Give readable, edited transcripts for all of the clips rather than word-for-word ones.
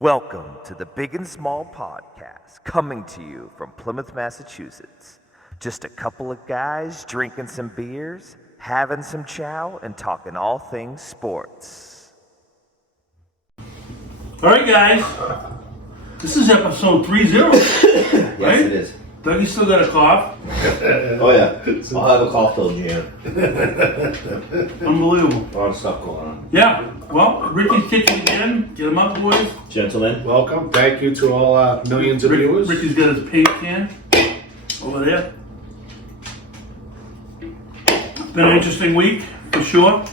Welcome to the Big and Small Podcast, coming to you from Plymouth, Massachusetts. Just a couple of guys drinking some beers, having some chow, and talking all things sports. All right, guys. This is episode 30, right? Yes, it is. Dougie's still got a cough. Oh, yeah. I'll have a cough till June. Unbelievable. A lot of stuff going on. Yeah. Well, Ricky's kitchen again. Get him up, boys. Gentlemen. Welcome. Thank you to all millions of viewers. Ricky's got his paint can over there. Been an interesting week, for sure.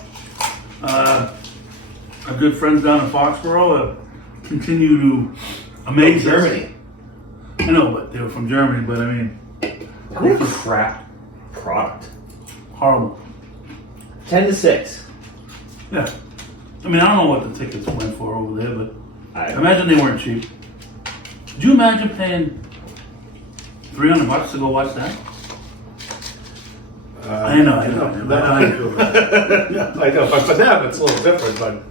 Our good friends down in Foxborough continue to amaze us. Germany. I know, but they were from Germany, but I mean, What a crap product. horrible. 10-6. Yeah. I mean, I don't know what the tickets went for over there, but I I imagine they weren't cheap. Could you imagine paying $300 to go watch that? I know. I know, but for them it's a little different. But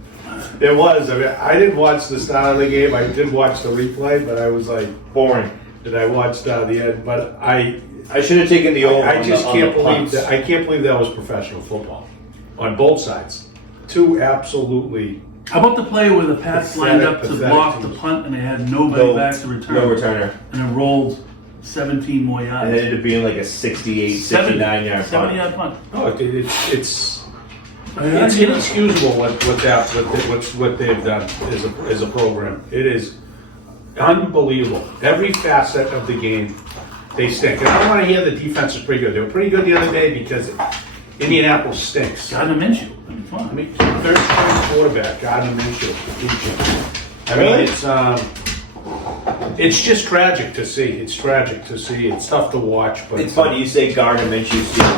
it was. I mean, I didn't watch the start of the game. I did watch the replay, but I was like boring. Did I watch the end? But I should have taken the over. I just can't believe punts. that. I can't believe that was professional football on both sides. Two absolutely. How about the play where the Pats lined up to Pathetic block the teams. punt and they had nobody No- back to return? No returner. And it rolled 17 more yards. And it ended up being like a 68, 69 yard 70 punt. yard punt. Oh, it's Yeah. inexcusable what they've done as a program. It is unbelievable. Every facet of the game, they stink. And I don't want to hear the defense is pretty good. They were pretty good the other day because Indianapolis stinks. Gardner Minshew. I mean, come I on. mean, third string quarterback, Gardner Minshew. I mean, Really? it's just tragic to see. It's tragic to see. It's tough to watch, but It's funny you say Gardner Minshew steals.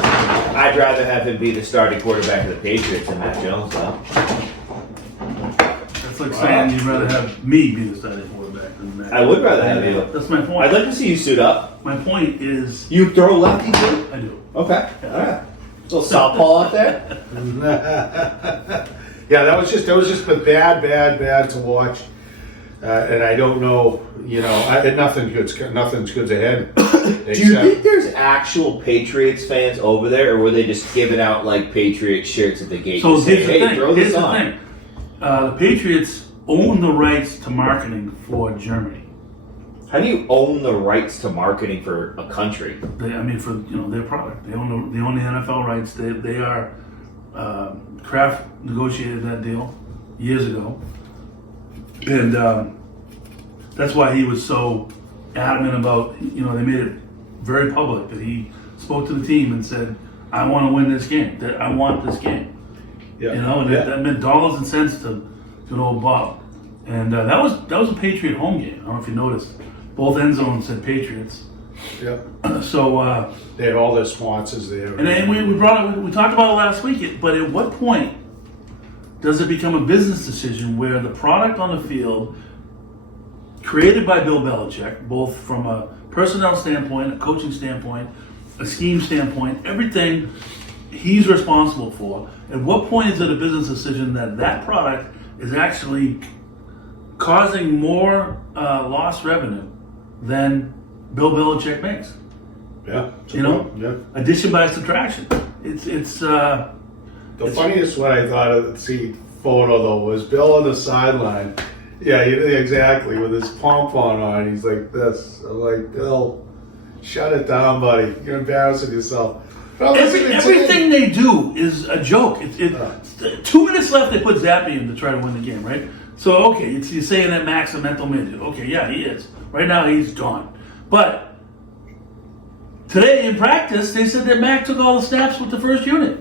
I'd rather have him be the starting quarterback of the Patriots than Matt Jones, though. That's like saying you'd rather have me be the starting quarterback than that. I would rather have you. That's my point. I'd like to see you suit up. My point is, You throw lefty too? I do. Okay. All right. Little southpaw out there. yeah, that was just bad to watch. And I don't know, nothing's good ahead. Do you think there's actual Patriots fans over there, or were they just giving out like Patriots shirts at the gate? So to say, here's the hey, thing. throw Here's this the on. thing. The Patriots own the rights to marketing for Germany. How do you own the rights to marketing for a country? For their product. They own the NFL rights. They are Kraft negotiated that deal years ago, and that's why he was so adamant about. They made it very public that he spoke to the team and said, "I want to win this game. That I want this game." Yeah. That meant dollars and cents to an old Bob. And that was a Patriot home game. I don't know if you noticed. Both end zones said Patriots. Yeah. So They had all their sponsors there. and then we talked about it last week. But at what point does it become a business decision where the product on the field, created by Bill Belichick, both from a personnel standpoint, a coaching standpoint, a scheme standpoint, everything he's responsible for. At what point is it a business decision that product is actually causing more lost revenue than Bill Belichick makes? Yeah. Yeah. Addition by subtraction. It's The funniest one I thought of the photo though was Bill on the sideline. Yeah, exactly, with his pom-pom on. He's like this. I'm like, Bill, shut it down, buddy. You're embarrassing yourself. Well, everything they do is a joke. 2 minutes left, they put Zappy in to try to win the game, right? So, okay, you're saying that Mac's a mental midget. Okay, yeah, he is. Right now, he's gone. But today in practice, they said that Mac took all the snaps with the first unit.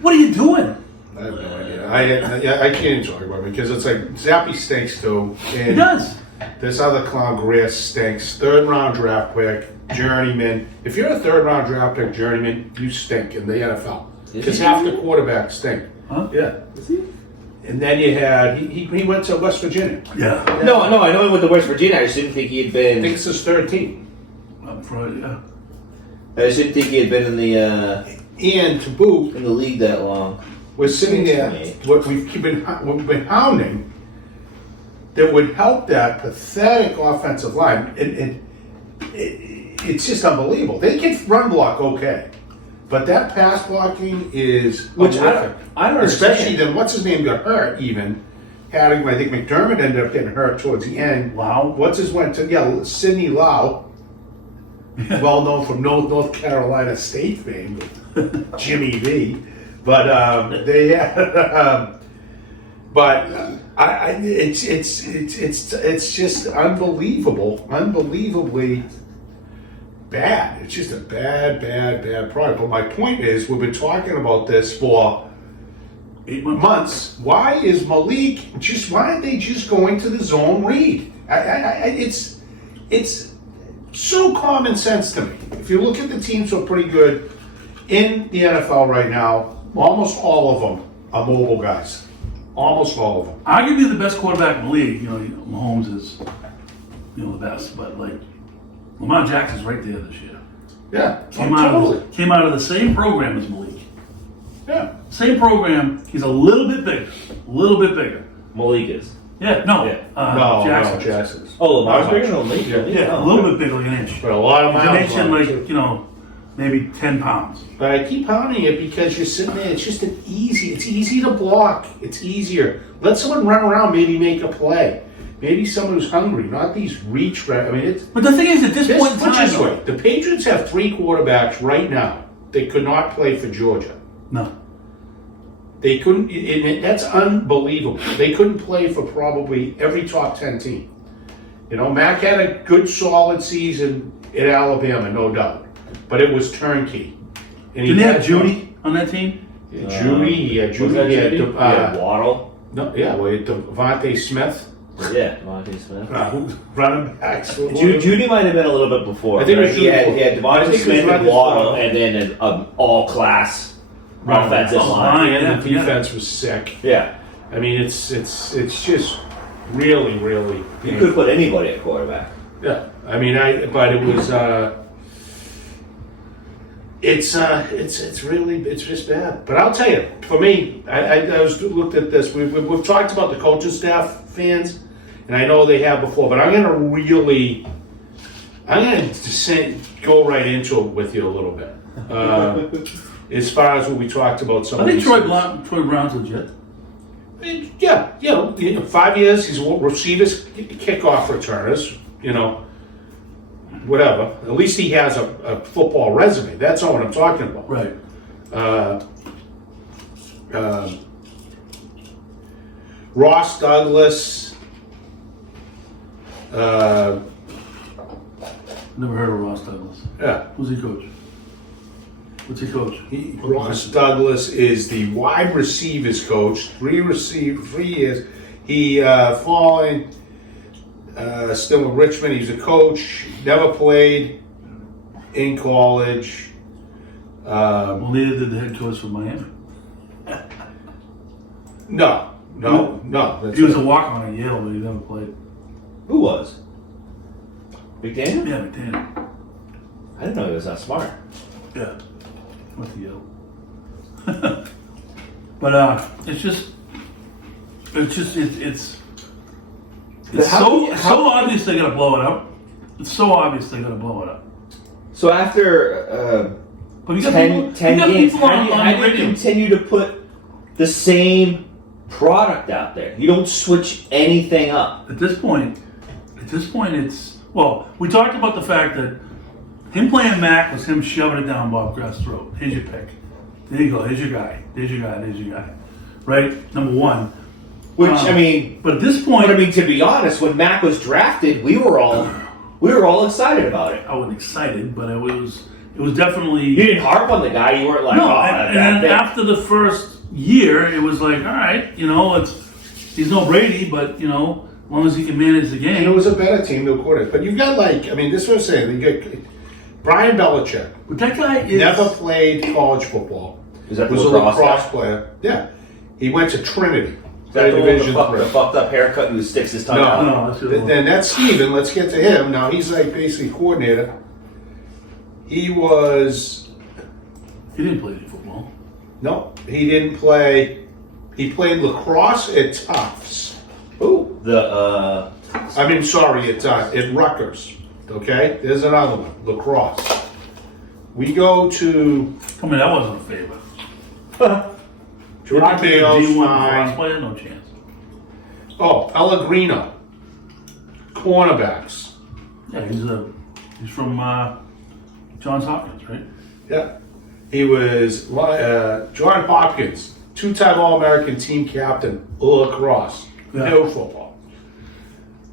What are you doing? I have no idea. I can't talk about it because it's like Zappy stinks too. And He does. This other clown Greer stinks. 3rd round draft pick, journeyman. If you're a 3rd round draft pick journeyman, you stink in the NFL. Because half the quarterbacks stink. Huh? Yeah. Is he? And then you had he went to West Virginia. Yeah. No, I know he went to West Virginia. I just didn't think he had I been. think it's his 3rd team. Probably, yeah. I just didn't think he had been in the And to boot, in the league that long. we're sitting there. What we've been hounding that would help that pathetic offensive line. It's just unbelievable. They can run block okay, but that pass blocking is horrific. I don't Especially understand. then, what's his name got hurt even. I think McDermott ended up getting hurt towards the end. Lau? What's his went to? Sidney Lau, well known from North Carolina State fame, with Jimmy V. But they had, it's just unbelievably bad. It's just a bad product. But my point is, we've been talking about this for 8 months. months. Why is Malik why aren't they just going to the zone read? It's so common sense to me. If you look at the teams who are pretty good in the NFL right now, almost all of them are mobile guys. Almost all of them. Arguably the best quarterback in the league. Mahomes is, the best, but like Lamar Jackson's right there this year. Yeah, Came out of the same program as Malik. Yeah. Same program. He's a little bit bigger. Malik is. Yeah, no. Yeah. Jackson. Jackson's. Oh, Lamar's Not bigger much. than Malik. Yeah, a little bit bigger, like an inch. But a lot of He's an miles inch on and it, like, too. maybe 10 pounds. But I keep pounding it because you're sitting there. It's just it's easy to block. It's easier. Let someone run around, maybe make a play. Maybe someone who's hungry, not these reach. I mean, it's. But the thing is, at this point in Put it time, this way: the Patriots have 3 quarterbacks right now that could not play for Georgia. no. They couldn't. That's unbelievable. They couldn't play for probably every top 10 team. Mac had a good, solid season at Alabama, no doubt, but it was turnkey. And Didn't they have Judy on that team? Judy, Was that Judy? Waddle. No, yeah, well, Devontae Smith, Yeah, Devontae Smith. running backs. Judy might have been a little bit before. I think it was right? Judy he had I Devontae think it was Smith right and before. Waddle, and then an all-class offensive Oh, line. yeah. And the defense was sick. Yeah, I mean, it's just really. you could put anybody at quarterback. Yeah, I mean, but it was. It's just bad. But I'll tell you, for me, I looked at this. We've talked about the coaching staff fans, and I know they have before. But I'm gonna go right into it with you a little bit. As far as what we talked about, I think Troy Brown's legit. Yeah, 5 years. He's receivers, kickoff returners. Whatever. At least he has a football resume. That's not what I'm talking about. Right. Ross Douglas. Never heard of Ross Douglas. Yeah. Who's he coach? What's he coach? Ross Douglas is the wide receivers coach. 3 years. He falling. Still in Richmond. He's a coach. Never played in college. Well, neither did the head coach for Miami. No. He was a walk-on at Yale, but he never played. Who was? McDaniel? Yeah, McDaniel. I didn't know he was that smart. Yeah. Went to Yale. But it's so obvious they're gonna blow it up. It's so obvious they're gonna blow it up. So after But you got 10 people, you got games, people how on do the you radio. continue to put the same product out there? You don't switch anything up. At this point, it's we talked about the fact that him playing Mac was him shoving it down Bob Kraft's throat. Here's your pick. There you go. Here's your guy. There's your guy. Right? Number one. Which but at this point, to be honest, when Mac was drafted, we were all excited about it. I wasn't excited, but it was definitely. You didn't harp on the guy. You weren't like, No, oh, and then after the first year, it was like, all right, he's no Brady, but as long as he can manage the game. And it was a better team, no quarterback. But you've got this is what I'm saying. You get Brian Belichick. But that guy is Never played college football. Is that was the a lacrosse player. Yeah, he went to Trinity. Is that the one with Division the fucked up haircut who sticks his tongue No. out? No, that's the other one. Then that's Steven. Let's get to him. Now he's basically coordinator. He didn't play any football. No, he didn't play. He played lacrosse at Tufts. Ooh, At Rutgers. Okay, there's another one. Lacrosse. We go to I mean, that wasn't a favor. Jordan Bale's D1 fine. lacrosse player, no chance. Oh, Pellegrino. Cornerbacks. Yeah, he's from Johns Hopkins, right? Yeah. He was Jordan Hopkins, 2-time All-American team captain, lacrosse. Yeah. No football.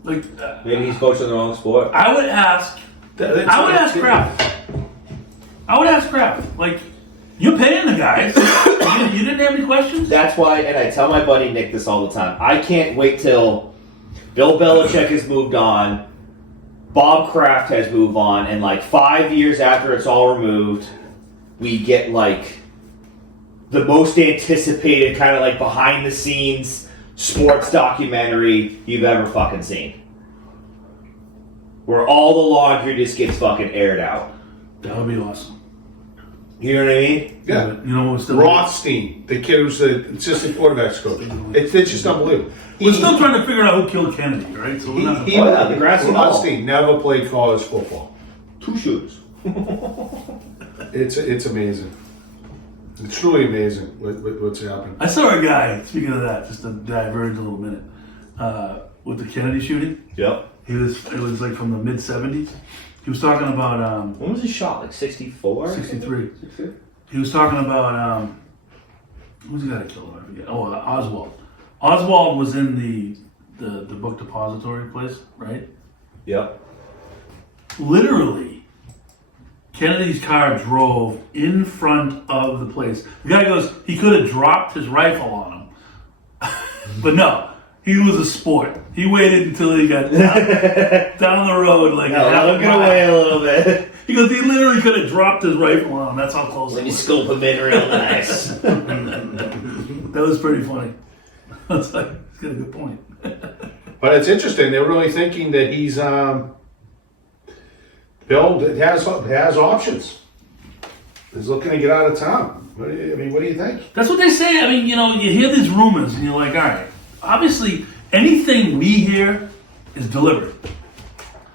Like, Maybe he's coaching the wrong sport. I would ask Kraft. I would ask Kraft. Like, you're paying the guys. You didn't have any questions? That's why, and I tell my buddy Nick this all the time. I can't wait till Bill Belichick has moved on, Bob Kraft has moved on, and like 5 years after it's all removed, we get like the most anticipated kind of like behind the scenes sports documentary you've ever fucking seen. Where all the laundry just gets fucking aired out. That would be awesome. You know what I mean? Yeah. But you know what's still Rothstein, the kid who's the assistant quarterback's coach. It's just unbelievable. We're still trying to figure out who killed Kennedy, right? So we're not the grassy knoll. Rothstein never played college football. 2 shooters. It's amazing. It's truly amazing what's happening. I saw a guy, speaking of that, just to diverge a little minute, with the Kennedy shooting. Yep. It was like from the mid 70s. He was talking about When was his shot? Like 64? 63. He was talking about who's the guy that killed him? I forget. Oh, Oswald. Oswald was in the book depository place, right? Yep. Literally, Kennedy's car drove in front of the place. The guy goes, he could have dropped his rifle on him, but no. He was a sport. He waited until he got down the road, like Let him get away a little bit. He goes, he literally could have dropped his rifle on him. That's how close Let it me was. scope him in real nice. That was pretty funny. I was like, he's got a good point. But it's interesting. They're really thinking that he's Bill has options. He's looking to get out of town. What do you think? That's what they say. I mean, you hear these rumors, and you're like, all right. Obviously, anything we hear is deliberate.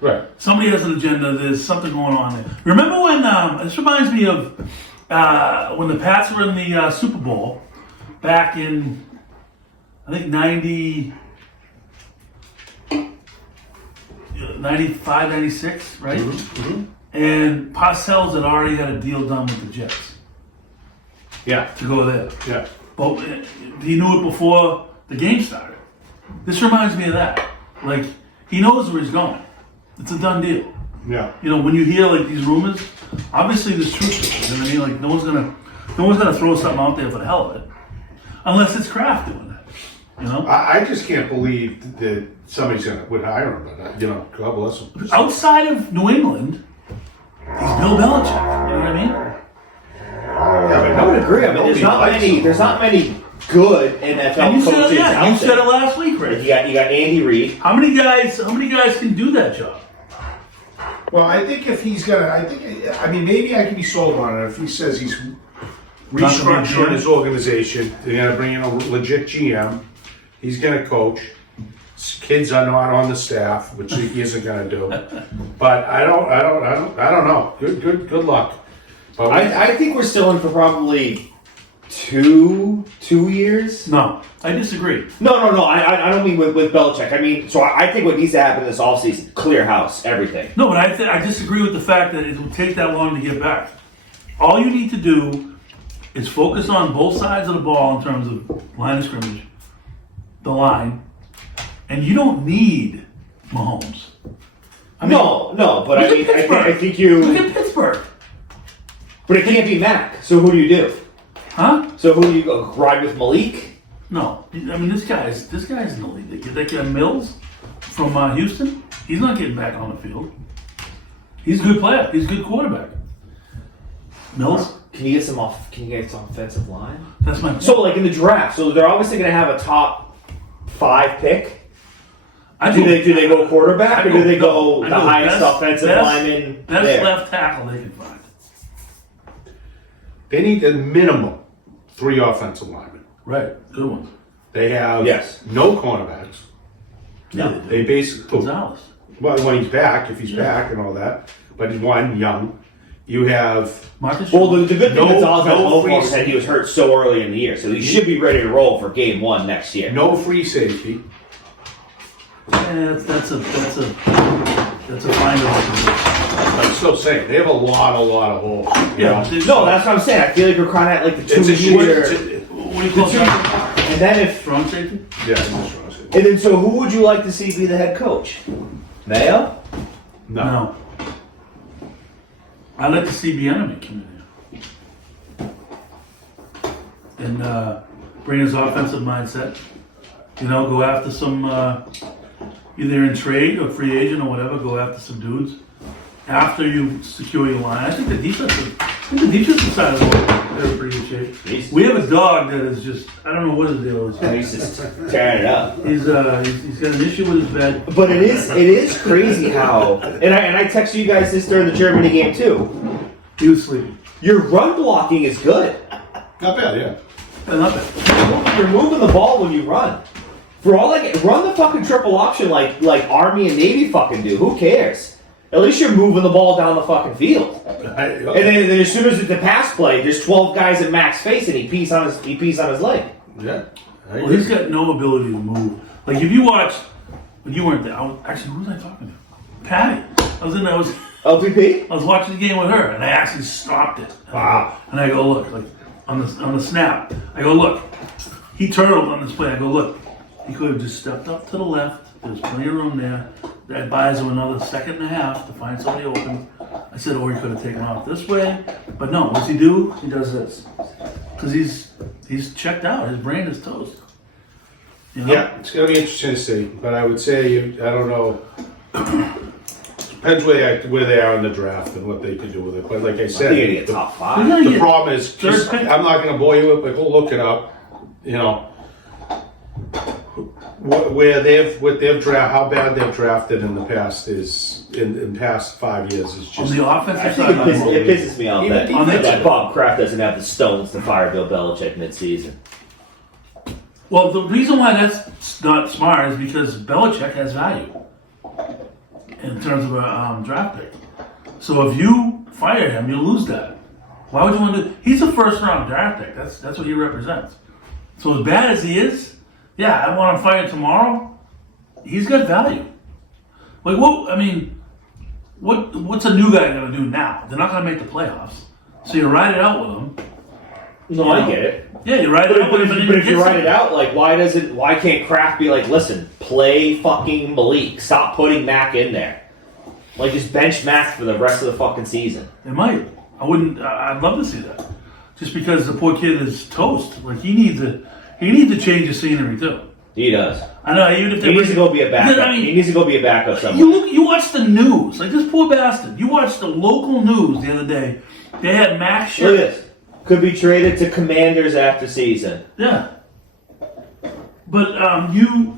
Right. Somebody has an agenda. There's something going on there. Remember when? This reminds me of when the Pats were in the Super Bowl back in, I think 95, 96, right? Mm-hmm. And Parcells had already had a deal done with the Jets Yeah. to go there. Yeah. But he knew it before the game started. This reminds me of that. Like, he knows where he's going. It's a done deal. Yeah. When you hear like these rumors, obviously there's truth to it. You know what I mean? Like, no one's gonna throw something out there for the hell of it, unless it's Kraft doing that. I just can't believe that somebody's would hire him. But God bless him. Outside of New England, he's Bill Belichick. You know what I mean? Yeah, but I would agree. I mean, there's not many good NFL And you coaches said, out you said there. it last week, Like, Rich. you got Andy Reid. How many guys can do that job? Well, I think if he's gonna, maybe I can be sold on it if he says he's restructuring his organization. They're gonna bring in a legit GM. He's gonna coach. His kids are not on the staff, which he isn't gonna do. But I don't know. Good luck. But I think we're still in for probably two years. No, I disagree. No. I don't mean with Belichick. I mean, so I think what needs to happen this offseason, clear house, everything. No, but I disagree with the fact that it will take that long to get back. All you need to do is focus on both sides of the ball in terms of line of scrimmage, the line, and you don't need Mahomes. But I mean, I think you. Look at Pittsburgh. But it can't be Mac. So who do you do? Huh? So who do you go ride with Malik? No. I mean, this guy's in the league. That guy Mills from Houston, he's not getting back on the field. He's a good player. He's a good quarterback. Mills? Can you get some offensive line? That's my point. So like in the draft, so they're obviously going to have a top 5 pick. Do they go quarterback or do they go the highest offensive lineman Best there? left tackle they can find. they need a minimum 3 offensive linemen. Right. Good ones. They have Yes. no cornerbacks. Yeah, They basically, Gonzalez. well, when he's back, if he's back and all that, but he's one, young. You have, Marcus. Well, the good thing No- Gonzalez has no low free for is that he was hurt so early in the year, so he should be ready to roll for game 1 next year. no free safety. Yeah, that's a find out. I'm still saying, they have a lot of holes. you Yeah. know? No, that's what I'm saying. I feel like we're crying at like the It's a 2 year. What do you call that? And then if Strong safety? Yeah, I'm just trying to say. and then so who would you like to see be the head coach? Mayo? No. I'd like to see Bieniemy come in here and bring his offensive mindset. You know, go after some either in trade or free agent or whatever. Go after some dudes after you secure your line. I think the defensive side of the ball they're in pretty good shape. We have a dog that is just I don't know what his deal is. He's just tearing it up. He's got an issue with his bed. But it is crazy how and I texted you guys this during the Germany game too. He was sleeping. Your run blocking is good. Not bad, yeah. I love it. You're moving the ball when you run. For all I get, run the fucking triple option like Army and Navy fucking do. Who cares? At least you're moving the ball down the fucking field. And then as soon as it's the pass play, there's 12 guys at Mac's face and he pees on his leg. Yeah. Well, he's got no ability to move. Like if you watch when you weren't there, actually who was I talking to? Patty. I was LVP? I was watching the game with her, and I actually stopped it. Wow. And I go, look, like on the snap. I go, look, he turtled on this play. I go, look, he could have just stepped up to the left. There's plenty of room there. That buys him another second and a half to find somebody open. I said, or he could have taken off this way. But no, what's he do? He does this. Because he's checked out. His brain is toast. You know? Yeah, it's going to be interesting to see. But I would say, I don't know. Depends where they are in the draft and what they can do with it. But like I I said, think you're gonna get top 5. They're gonna the get problem is, third just, pick. I'm not going to bore you with, but go look it up. You know, what they've drafted, how bad they've drafted in the past is in past 5 years is On just. the I offensive think side, it pisses me off Even that defense. Bob Kraft doesn't have the stones to fire Bill Belichick midseason. well, the reason why that's not smart is because Belichick has value in terms of a draft pick. So if you fire him, you lose that. Why would you want to? He's a first-round draft pick. That's what he represents. So as bad as he is, yeah, I want him fired tomorrow. He's got value. Like what? I mean, what's a new guy gonna do now? They're not gonna make the playoffs. So you ride it out with him. No, I get it. Yeah, you ride it out with him. But if you write it out, like, why can't Kraft be like, listen, play fucking Malik. Stop putting Mac in there. Like, just bench Mac for the rest of the fucking season. It might. I wouldn't. I'd love to see that. Just because the poor kid is toast. Like he needs to change the scenery too. He does. I know. Even if He needs to go be a backup. Because, I mean, He needs to go be a backup somewhere. you watch the news. Like this poor bastard. You watched the local news the other day. They had Max Look at shirt. this. Could be traded to Commanders after season. Yeah. But you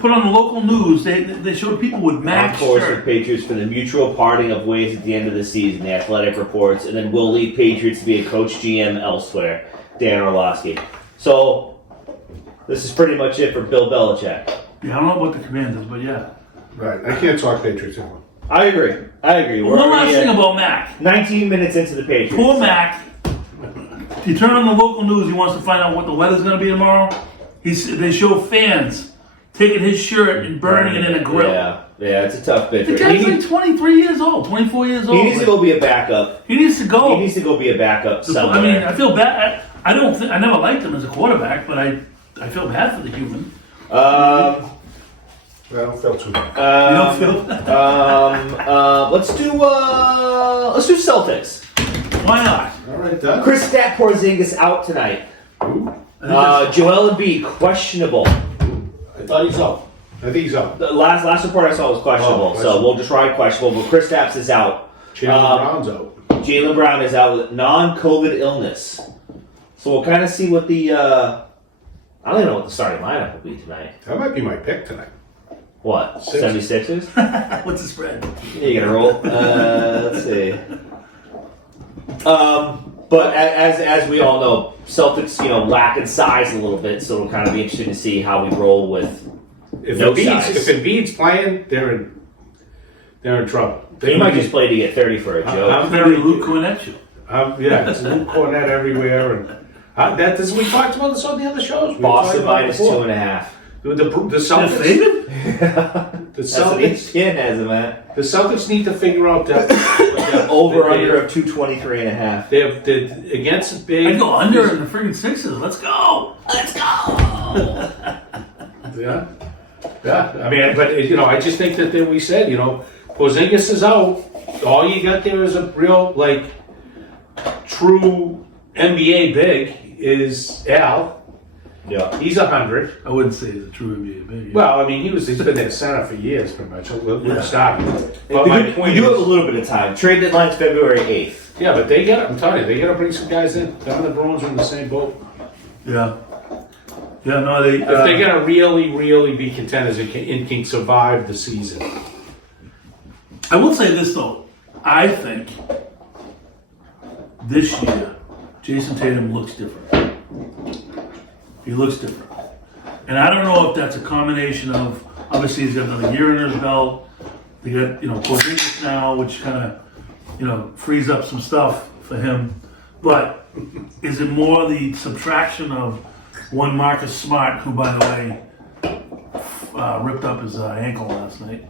put on the local news. They showed people with On Max course with shirt. Patriots for the mutual parting of ways at the end of the season, the Athletic reports, and then will leave Patriots to be a coach GM elsewhere, Dan Orlovsky. So, this is pretty much it for Bill Belichick. Yeah, I don't know about the Commanders, but yeah. Right, I can't talk Patriots anymore. I agree. We're One already last thing at about Mac. 19 minutes into the Patriots. Poor Mac. You turn on the local news. He wants to find out what the weather's going to be tomorrow. They show fans taking his shirt and burning it in a grill. Yeah, it's a tough bit. The for guy's him. like 23 years old, 24 years old. He needs to go be a backup. He needs to go. He needs to go be a backup somewhere. I mean, I feel bad. I never liked him as a quarterback, but I feel bad for the human. I don't feel too bad. You don't feel? Let's do Celtics. Why not? All right, done. Kristaps Porzingis out tonight. Joel Embiid questionable. I thought he's out. I think he's out. The last report I saw was questionable, Oh, so questionable. we'll just ride questionable. But Kristaps is out. Chandler Brown's out. Jaylen Brown is out with non-COVID illness. So we'll kind of see what the I don't even know what the starting lineup will be tonight. That might be my pick tonight. What? Sixers. 76ers? What's the spread? Yeah, you gotta roll. Let's see. But as we all know, Celtics, lacking size a little bit, so it'll kind of be interesting to see how we roll with If No Embiid's, size. if Embiid's playing, they're in trouble. He might just play to get 30 for a joke. I'm It's gonna be Luke Cornett show. Yeah, it's Luke Cornett everywhere, and we talked about this on the other shows. We Boston talked about minus before. 2.5. The Is Celtics. Fabian? The That's what each Celtics. skin has him at. The Celtics need to figure out that Over under of 223.5. they have against the big. I'd go under in the friggin' Sixers. Let's go. Let's go. Yeah, yeah. I mean, but I just think that then we said, Porzingis is out. All you got there is a real true NBA big is Al. Yeah. He's 100. I wouldn't say he's a true NBA big. Well, I mean, he's been in center for years, pretty much. We'll start. But We my do point have a is, little bit of time. Trade deadline's February 8th. yeah, but I'm telling you, they got to bring some guys in. Them and the Bruins are in the same boat. Yeah. Yeah, no, they. If they're gonna really, really be contenders and can survive the season. I will say this though. I think this year, Jason Tatum looks different. He looks different. And I don't know if that's a combination of, obviously he's got another year in his belt. They got, Porzingis now, which kind of, frees up some stuff for him. But is it more the subtraction of one Marcus Smart, who, by the way, ripped up his ankle last night?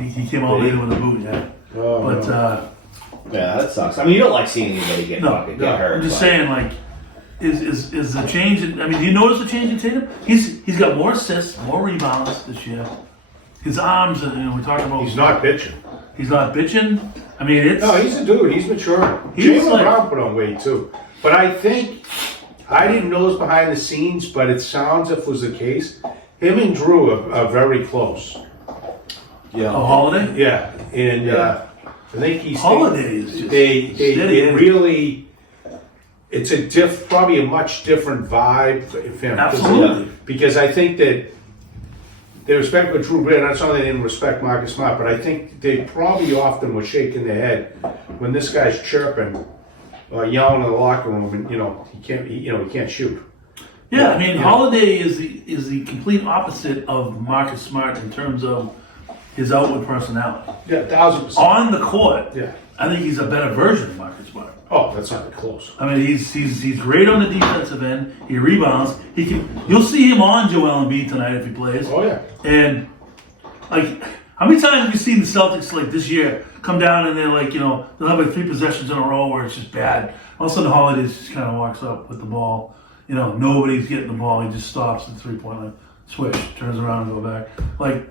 He came out later with a boot, yeah. Oh, But Yeah, that sucks. I mean, you don't like seeing anybody get get hurt. I'm just but- saying, like, is the change? Do you notice the change in Tatum? He's got more assists, more rebounds this year. His arms, we're talking about. He's not pitching. He's not bitching. I mean, it's. No, he's a dude. He's maturing. He was Jaylen like- Brown put on weight too. But I think I didn't know this behind the scenes, but it sounds if it was the case, him and Drew are very close. A Holiday. Yeah, and I think he's Holiday is just they steady. really. It's probably a much different vibe for him. Absolutely. Because I think that they respect what Drew Brees. Not saying they didn't respect Marcus Smart, but I think they probably often were shaking their head when this guy's chirping or yelling in the locker room, and he can't shoot. Yeah, I mean, Holiday is the complete opposite of Marcus Smart in terms of his outward personality. Yeah, 1,000%. On the court, Yeah. I think he's a better version of Marcus Smart. Oh, that's not close. I mean, he's great on the defensive end. He rebounds. You'll see him on Joel Embiid tonight if he plays. Oh yeah. And like, how many times have you seen the Celtics like this year come down and they're like, they'll have like 3 possessions in a row where it's just bad. All of a sudden, Holiday just kind of walks up with the ball. Nobody's getting the ball. He just stops at the 3-point line, swish, turns around and go back. Like,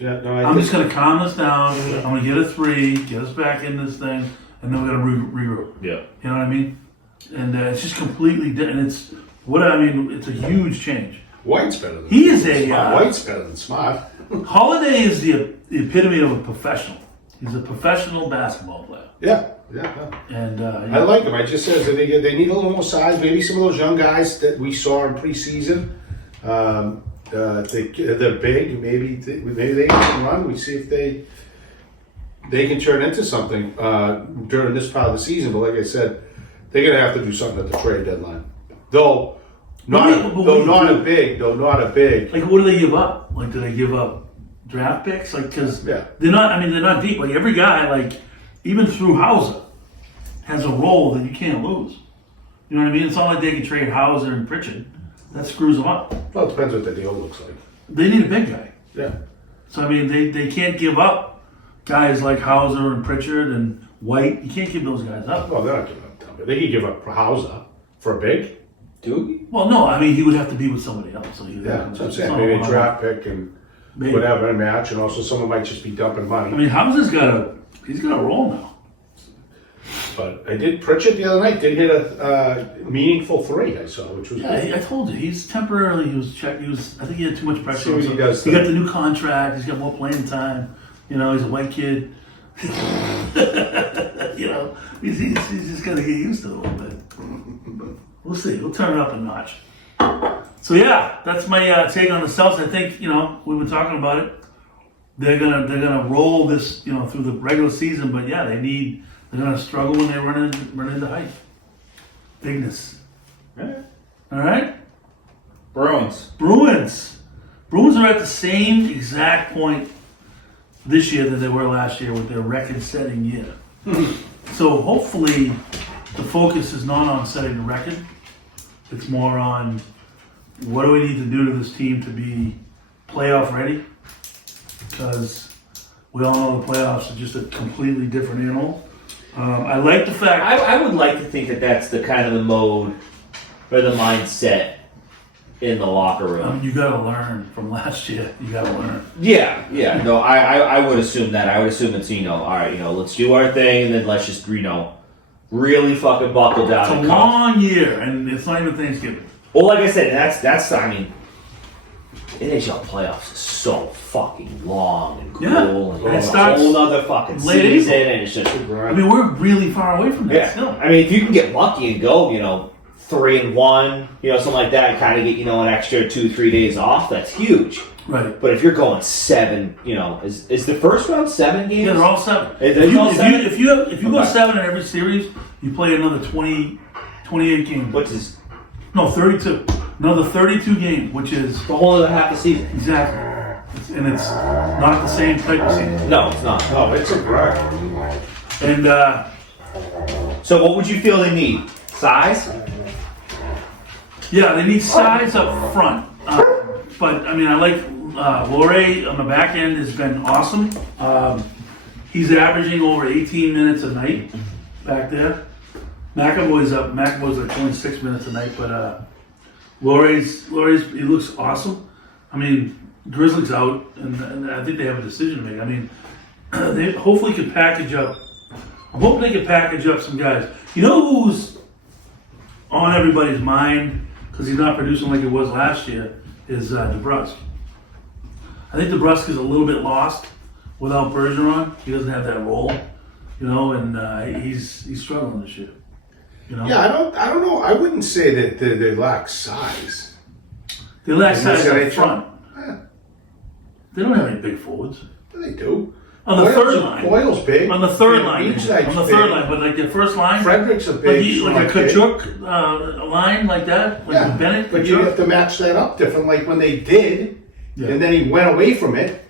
Yeah. No, I'm just gonna calm this down. I'm gonna get a 3, get us back in this thing, and then we're gonna regroup. Yeah. You know what I mean? And it's just completely different. It's it's a huge change. White's better than He is a Smart. White's better than Smart. Holiday is the epitome of a professional. He's a professional basketball player. Yeah. And I like him. I just says that they need a little more size. Maybe some of those young guys that we saw in preseason, they're big. Maybe they can run. We see if they can turn into something during this part of the season. But like I said, they're gonna have to do something at the trade deadline. Though not a big. like, what do they give up? Like, do they give up draft picks? Like, because Yeah. they're not deep. Like, every guy, like, even through Hauser, has a role that you can't lose. You know what I mean? It's not like they can trade Hauser and Pritchard. That screws them up. Well, it depends what the deal looks like. They need a big guy. Yeah. So, I mean, they can't give up guys like Hauser and Pritchard and White. You can't give those guys up. Well, they're not giving up time. They could give up Hauser for a big. Dude? Well, no, I mean, he would have to be with somebody else. So Yeah, that's what I'm it's saying. not Maybe a one-on-one. draft pick and Maybe. whatever a match, and also someone might just be dumping money. I mean, Hauser's got a role now. But Pritchard the other night did hit a meaningful 3 I saw, which was Yeah, good. I told you, he's temporarily, I think he had too much pressure. See what on he him. does He then. got the new contract, he's got more playing time. He's a white kid. He's just got to get used to it a little bit. We'll see, we'll turn it up a notch. So yeah, that's my take on the Celtics. I think, we've been talking about it. They're gonna roll this, through the regular season, but yeah, they're gonna struggle when they run into height. Bigness. Yeah. All right? Bruins. Bruins. Bruins are at the same exact point this year that they were last year with their record-setting year. So hopefully the focus is not on setting the record. It's more on what do we need to do to this team to be playoff ready? Because we all know the playoffs are just a completely different animal. I like the fact... I would like to think that that's the kind of the mode or the mindset in the locker room. you got to learn from last year. You got to learn. Yeah. No, I would assume that. I would assume it's, all right, let's do our thing and then let's just, really fucking buckle down. It's a long year, and it's not even Thanksgiving. Well, like I said, that's NHL playoffs is so fucking long and cool, Yeah. and it it's a starts whole other fucking late season, April. and it's just I mean, we're really far away from that yeah. still. I mean, if you can get lucky and go, 3-1, something like that, kind of get an extra 2-3 days off. That's huge. Right. But if you're going 7, is the first round 7 games? Yeah, they're all 7. If If you go 7 in every series, you play another 28 games. What's his? No, 32. Another 32 games, which is The whole other half the season. exactly. And it's not the same type of season. No, it's not. No, it's a grind. And So what would you feel they need? Size? yeah, they need size up front. But I mean, I like Loré on the back end has been awesome. He's averaging over 18 minutes a night back there. McAvoy's like 26 minutes a night, but Loré's he looks awesome. I mean, Grizzlies out, and I think they have a decision to make. I mean, they hopefully can package up. I'm hoping they can package up some guys. You know who's on everybody's mind because he's not producing like it was last year is DeBrusque. I think DeBrusque is a little bit lost without Bergeron. He doesn't have that role, and he's struggling this year. Yeah, I don't know. I wouldn't say that they lack size. They lack size Yeah. up front. They don't have any big forwards. They do. On the third line. Boyle's big. On the third Yeah, line. Beach Knight's On the big. third line, but like their first line, Frederick's a like, big. like a strong kid. Kachuk line like that, like Yeah, Bennett. but you Kachuk. have to match that up different, like when they did, Yeah. and then he went away from it.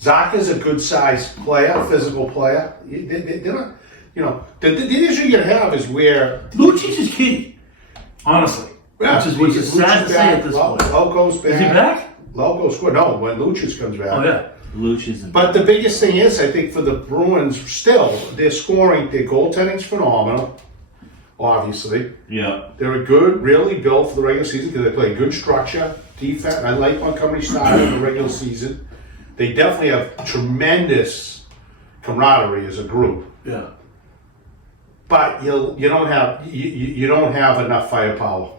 Zaka's a good-sized player, physical player. They're not, the issue you have is where Lucic is key, honestly. Which is sad to say at this point. Loco's back. Is he back? Loco scored. No, when Lucic comes back. Oh yeah. Lucic. But the biggest thing is, I think, for the Bruins, still, their scoring, their goaltending's phenomenal, obviously. Yeah. They're a good, really built for the regular season because they play good structure, defense. I like Montgomery's style in the regular season. They definitely have tremendous camaraderie as a group. Yeah. But you don't have enough firepower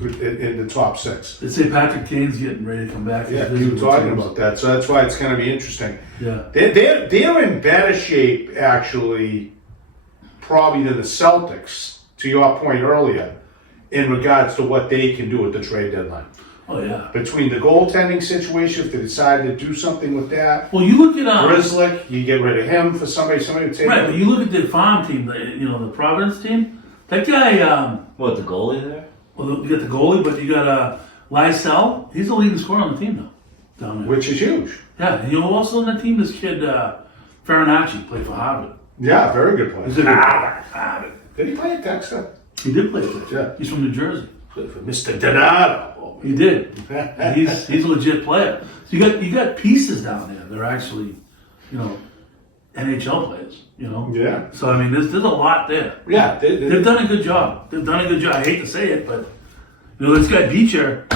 in the top 6. They say Patrick Kane's getting ready to come back. Yeah, you were talking about that, so that's why it's going to be interesting. Yeah. They're in better shape, actually, probably than the Celtics, to your point earlier, in regards to what they can do at the trade deadline. Oh yeah. Between the goaltending situation, if they decide to do something with that, Well, you look at Grizzlick, you get rid of him for somebody would take right, him. but you look at the farm team, the Providence team. That guy. What, the goalie there? Well, you got the goalie, but you got Lysell. He's the leading scorer on the team now. Down there. Which is huge. Yeah, and you also on the team, this kid Farinacci played for Harvard. Yeah, very good player. He's a good Harvard. Did he play at Dexter? He did play for Yeah. He's from New Jersey. Played for Mr. Donato. He did. He's a legit player. So you got pieces down there. They're actually, NHL players. Yeah. So I mean, there's a lot there. Yeah, They've done a good job. I hate to say it, but this guy Beecher,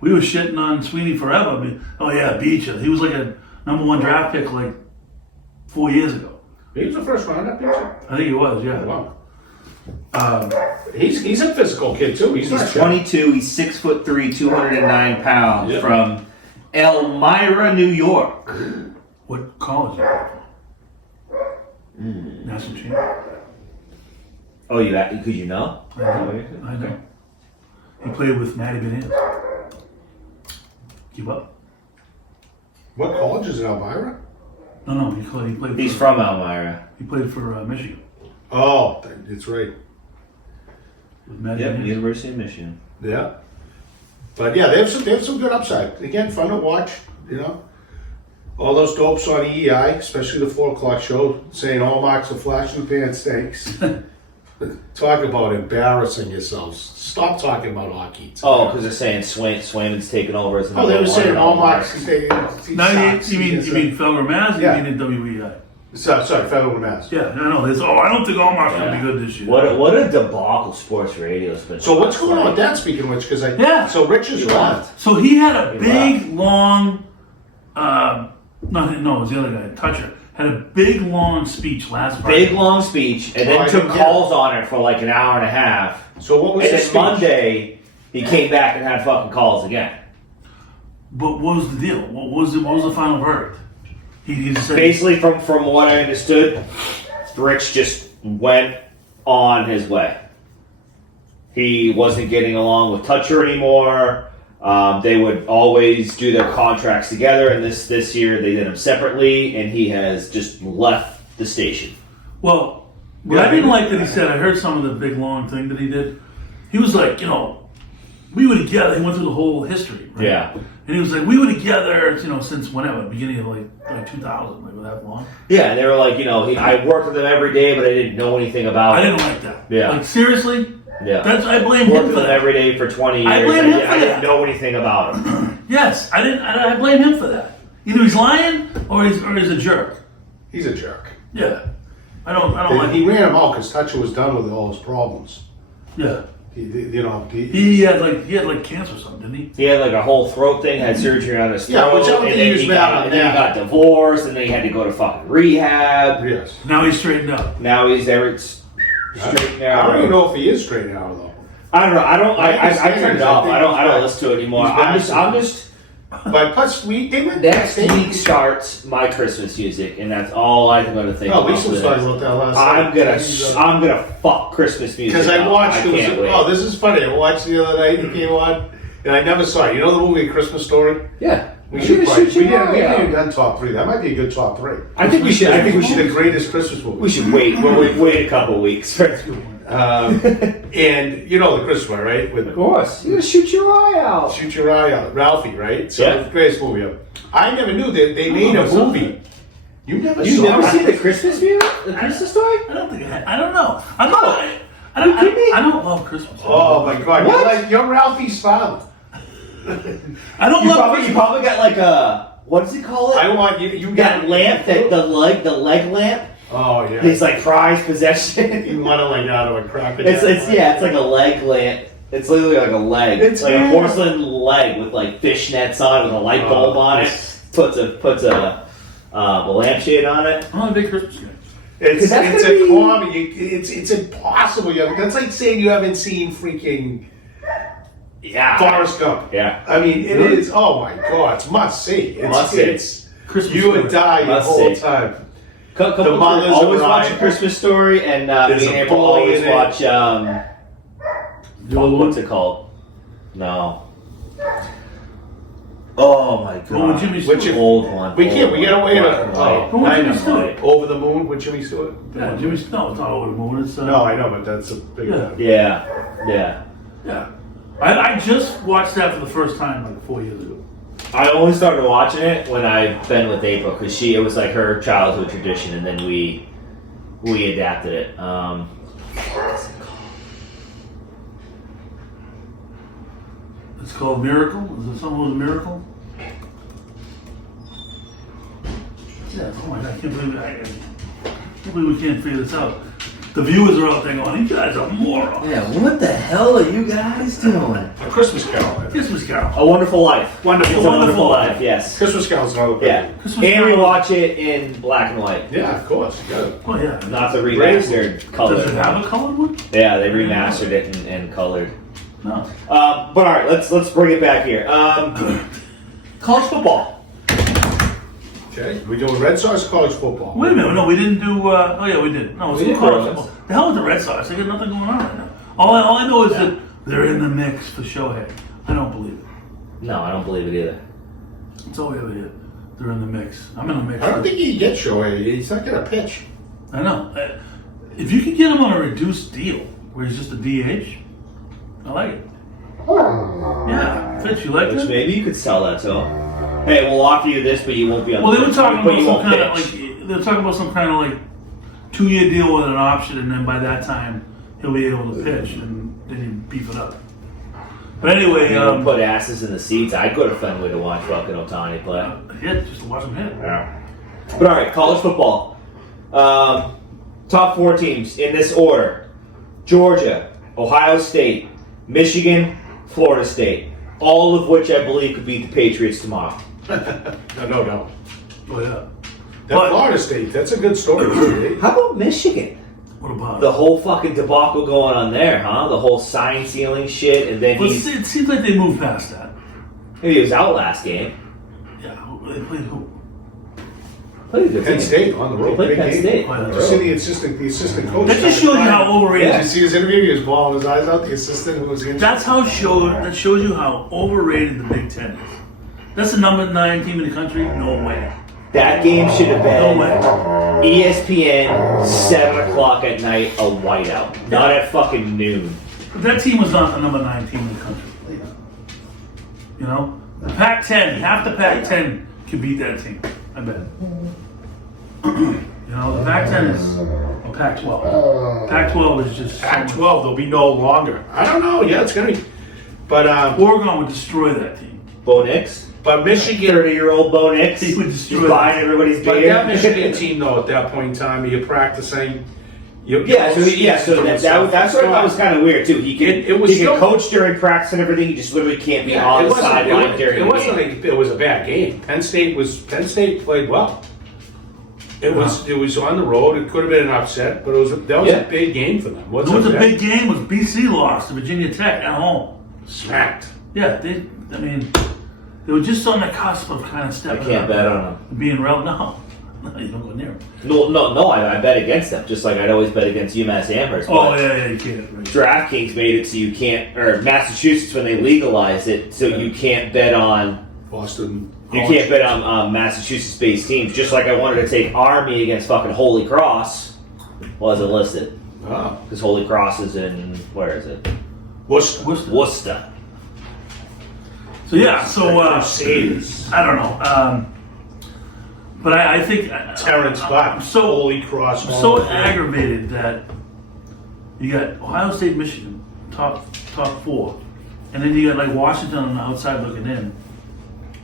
we were shitting on Sweeney forever. I mean, oh yeah, Beecher. He was like a #1 draft pick like 4 years ago. He was the first round-up pick. I think he was. Yeah. Wow. He's a physical kid too. He's not He's shy. 22. He's 6'3", 209 pounds Yeah. from Elmira, New York. What college? National champion. Oh, could you know? I know. He played with Matty Benias. Keep up. What college is it, Elmira? No, he played. He's from Elmira. He played for Michigan Oh, that's right. with Matty Yep, Benias. University of Michigan. Yeah. But yeah, they have some good upside. Again, fun to watch. You know, all those dopes on EEI, especially the 4 o'clock show, saying all marks are flash in the pan stinks. Talk about embarrassing yourselves. Stop talking about hockey. Oh, because they're saying Swayman's taking over as the Oh, they number were one saying in all all marks. marks. No, you mean Felger Mass? Yeah. You mean in WEI? Sorry, Federal Mass. Yeah, no. There's, I don't think Allmark's gonna be good this year. What a debacle sports radio's been. So what's going on with that? Speaking of which, because so Rich is left. So he had a big, long, no, it was the other guy, Toucher, had a big, long speech last Friday. Big long speech, and then I took didn't calls on it for like an hour and a half. So what was And the then speech? Monday, he came back and had fucking calls again. But what was the deal? What was the final verdict? He said Basically, from what I understood, Rich just went on his way. He wasn't getting along with Toucher anymore. They would always do their contracts together, and this year they did them separately, and he has just left the station. Well, what I didn't like that he said, I heard some of the big long thing that he did. He was like, we were together. He went through the whole history, right? Yeah. And he was like, we were together, since whenever, beginning of like 2000, like that long. Yeah, and they were like, I worked with him every day, but I didn't know anything about I him. didn't like that. Yeah. Like seriously? Yeah. I blame Worked him with for him that. every day for 20 years. I blame him for I didn't that. know anything about him. Yes, I blame him for that. Either he's lying or he's a jerk. He's a jerk. Yeah. I don't like He ran him out because Toucher was done with all his problems. Yeah. He He had like cancer or something, didn't he? He had like a whole throat thing, had surgery on his throat, Yeah, which I don't and think then he was he mad got, on and then he that. got divorced, and then he had to go to fucking rehab. yes. Now he's straightened up. Now he's there. It's straight now. I don't even know if he is straight now though. I don't know. I turned it off. I don't back. listen to it anymore. He's back. I'm just. But plus they went Next backstage. week starts my Christmas music, and that's all I'm going to think Oh, about. Lisa was talking about that last I'm gonna fuck Christmas music. Because I up. watched. can't wait. This is funny. I watched the other night. It came on, and I never saw it. You know the movie Christmas Story? Yeah. We should probably. shoot We your haven't eye out. even done top 3. That might be a good top 3. I think we should. I think we The should. greatest Christmas movie. We should wait. Wait a couple weeks. And you know the Christmas one, right? Of With course, you're gonna shoot your eye out. Shoot Your Eye Out, Ralphie, right? So Yeah. the greatest movie ever. I never knew that they made a movie. You never You saw never it? seen the Christmas music? The Christmas story? I don't think I don't know. I don't love Christmas. Oh my God! What? You're Ralphie's father. I don't You love probably, Christmas. you probably got like a what does he call it? I want you. You That got lamp, the leg lamp. Oh yeah. He's like prized possession. You want to like out of a crocodile. It's like a leg lamp. It's literally like a leg. It's like a weird. porcelain leg with like fishnets on it with a light bulb on it. Puts a lampshade on it. I'm not a big Christmas guy. It's That's a gonna be- comedy. It's impossible. That's like saying you haven't seen freaking Yeah. Forrest Gump. Yeah. I mean, it is. Oh my God! It's must see. Must see. It's Christmas you would story. die your Must whole see. time. Couple The mothers always arrive. watch A Christmas Story, and There's me and a April bully always in it. watch. What's it called? No. Oh my god! Well, with Jimmy Which Stewart. old one. We can't. We gotta wait. But with Jimmy Stewart. Over the Moon with Jimmy Stewart. Yeah, Jimmy Stewart. No, it's not over the moon. It's No, I know, but that's a big. Yeah. Yeah. yeah. I just watched that for the first time like 4 years ago. I only started watching it when I've been with April because it was like her childhood tradition, and then we adapted it. It's called Miracle. Is it something with a miracle? Yeah. Oh my God! I can't believe we can't figure this out. The viewers are out there going, "You guys are morons." Yeah, what the hell are you guys doing? A Christmas Carol. Christmas Carol. A Wonderful Life. Wonderful. It's a Wonderful Wonderful Life. Life. Yes. Christmas Carol's another big Yeah. one. Christmas And we Carol. watch it in black and white, Yeah, of course. You got it. Oh yeah. not the remastered color. Does it have a colored one? Yeah, they remastered it and colored. No. But all right, let's bring it back here. College football. Okay. We doing Red Sox or college football? Wait a minute. No, we didn't do. Oh yeah, we did. No, it's We did college Bruins. football. The hell with the Red Sox? They got nothing going on right now. All I know is that they're in the mix for Shohei. I don't believe it. No, I don't believe it either. That's all we ever hear. They're in the mix. I'm in the mix. I don't think he gets Shohei. He's not gonna pitch. I know. If you could get him on a reduced deal, where he's just a DH, I like it. Yeah. Fitz, you like Which that? maybe you could sell that to him. Hey, we'll offer you this, but you won't be on Well, the they were talking but about you some won't kind of pitch. like they were talking about some kind of like 2-year deal with an option, and then by that time he'll be able to pitch, and then you beef it up. But anyway, You don't put asses in the seats. I'd go to Fenway to watch fucking Ohtani play. hit just to watch him hit. Yeah. But all right, college football. Top 4 teams in this order: Georgia, Ohio State, Michigan, Florida State. All of which I believe could beat the Patriots tomorrow. No. Oh yeah. That But- Florida State, that's a good story. Too, How about Michigan? What about The whole fucking debacle going on there, huh? The whole sign sealing shit, and then Well, he's it seems like they moved past that. maybe he was out last game. Yeah, they played who? Played a good Penn team. State on the They road. played Big Penn game. State. Oh, yeah. on the You see road. the assistant coach. That just shows you how overrated. Yeah. Did you see his interview? He was bawling his eyes out. The assistant who was in. That shows you how overrated the Big Ten is. That's the number 9 team in the country. No way. That game should have No been way. ESPN 7 o'clock at night, a whiteout, not at fucking noon. That team was not the number 9 team in the country. You know, the Pac-10, half the Pac-10 can beat that team. I bet. You know, the Pac-10 is a Pac-12. Pac-12 is just Pac-12, they'll be no longer. I don't know. Yeah, it's gonna be. But Oregon would destroy that team. Bo Nix, Michigan. 30-year-old Bo Nix, He would he's destroy buying that. everybody's But beer. that Michigan team, though, at that point in time, you're practicing. So that's what I thought was kind of weird too. He can It was he can still- coach during practice and everything. He just literally can't be on the sideline during It the wasn't game. like it was a bad game. Penn State played well. It was on the road. It could have been an upset, but that was Yeah. a big game for them. It was a big game. Was BC lost to Virginia Tech at home. Smacked. Yeah, they were just on the cusp of kind of I stepping can't up, bet on him. being real. No, you don't go near them. No. I bet against them, just like I'd always bet against UMass Amherst. Oh but yeah, you can't. Right. DraftKings made it so you can't, or Massachusetts when they legalized it, so you can't bet on. Boston. You can't bet on Massachusetts-based teams. Just like I wanted to take Army against fucking Holy Cross, wasn't listed Oh. because Holy Cross is in where is it? Worcester. Worcester. So yeah, Crusaders. I don't know, but I think Terrence Buck. I'm so Holy Cross. I'm so aggravated that you got Ohio State, Michigan, top 4, and then you got like Washington on the outside looking in.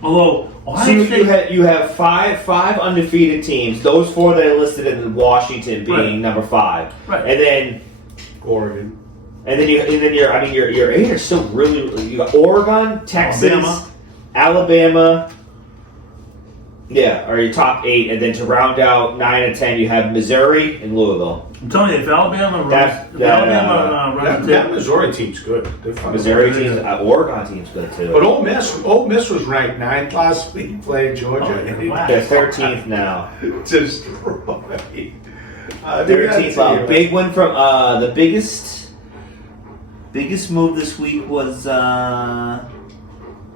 Although So Ohio State, you have five undefeated teams. Those 4 that are listed in Washington being Right. number 5, Right. and Oregon. then your 8 are still really. You got Oregon, Texas, Alabama. Yeah, are your top 8, and then to round out 9 and 10, you have Missouri and Louisville. I'm telling you, if Alabama runs, That the Missouri team's good. They're fucking Missouri good. teams, Oregon team's good too. But Ole Miss was ranked 9th last week playing Georgia. Oh, yeah. Wow. They're 13th now. Just 13th. Big one from the biggest move this week was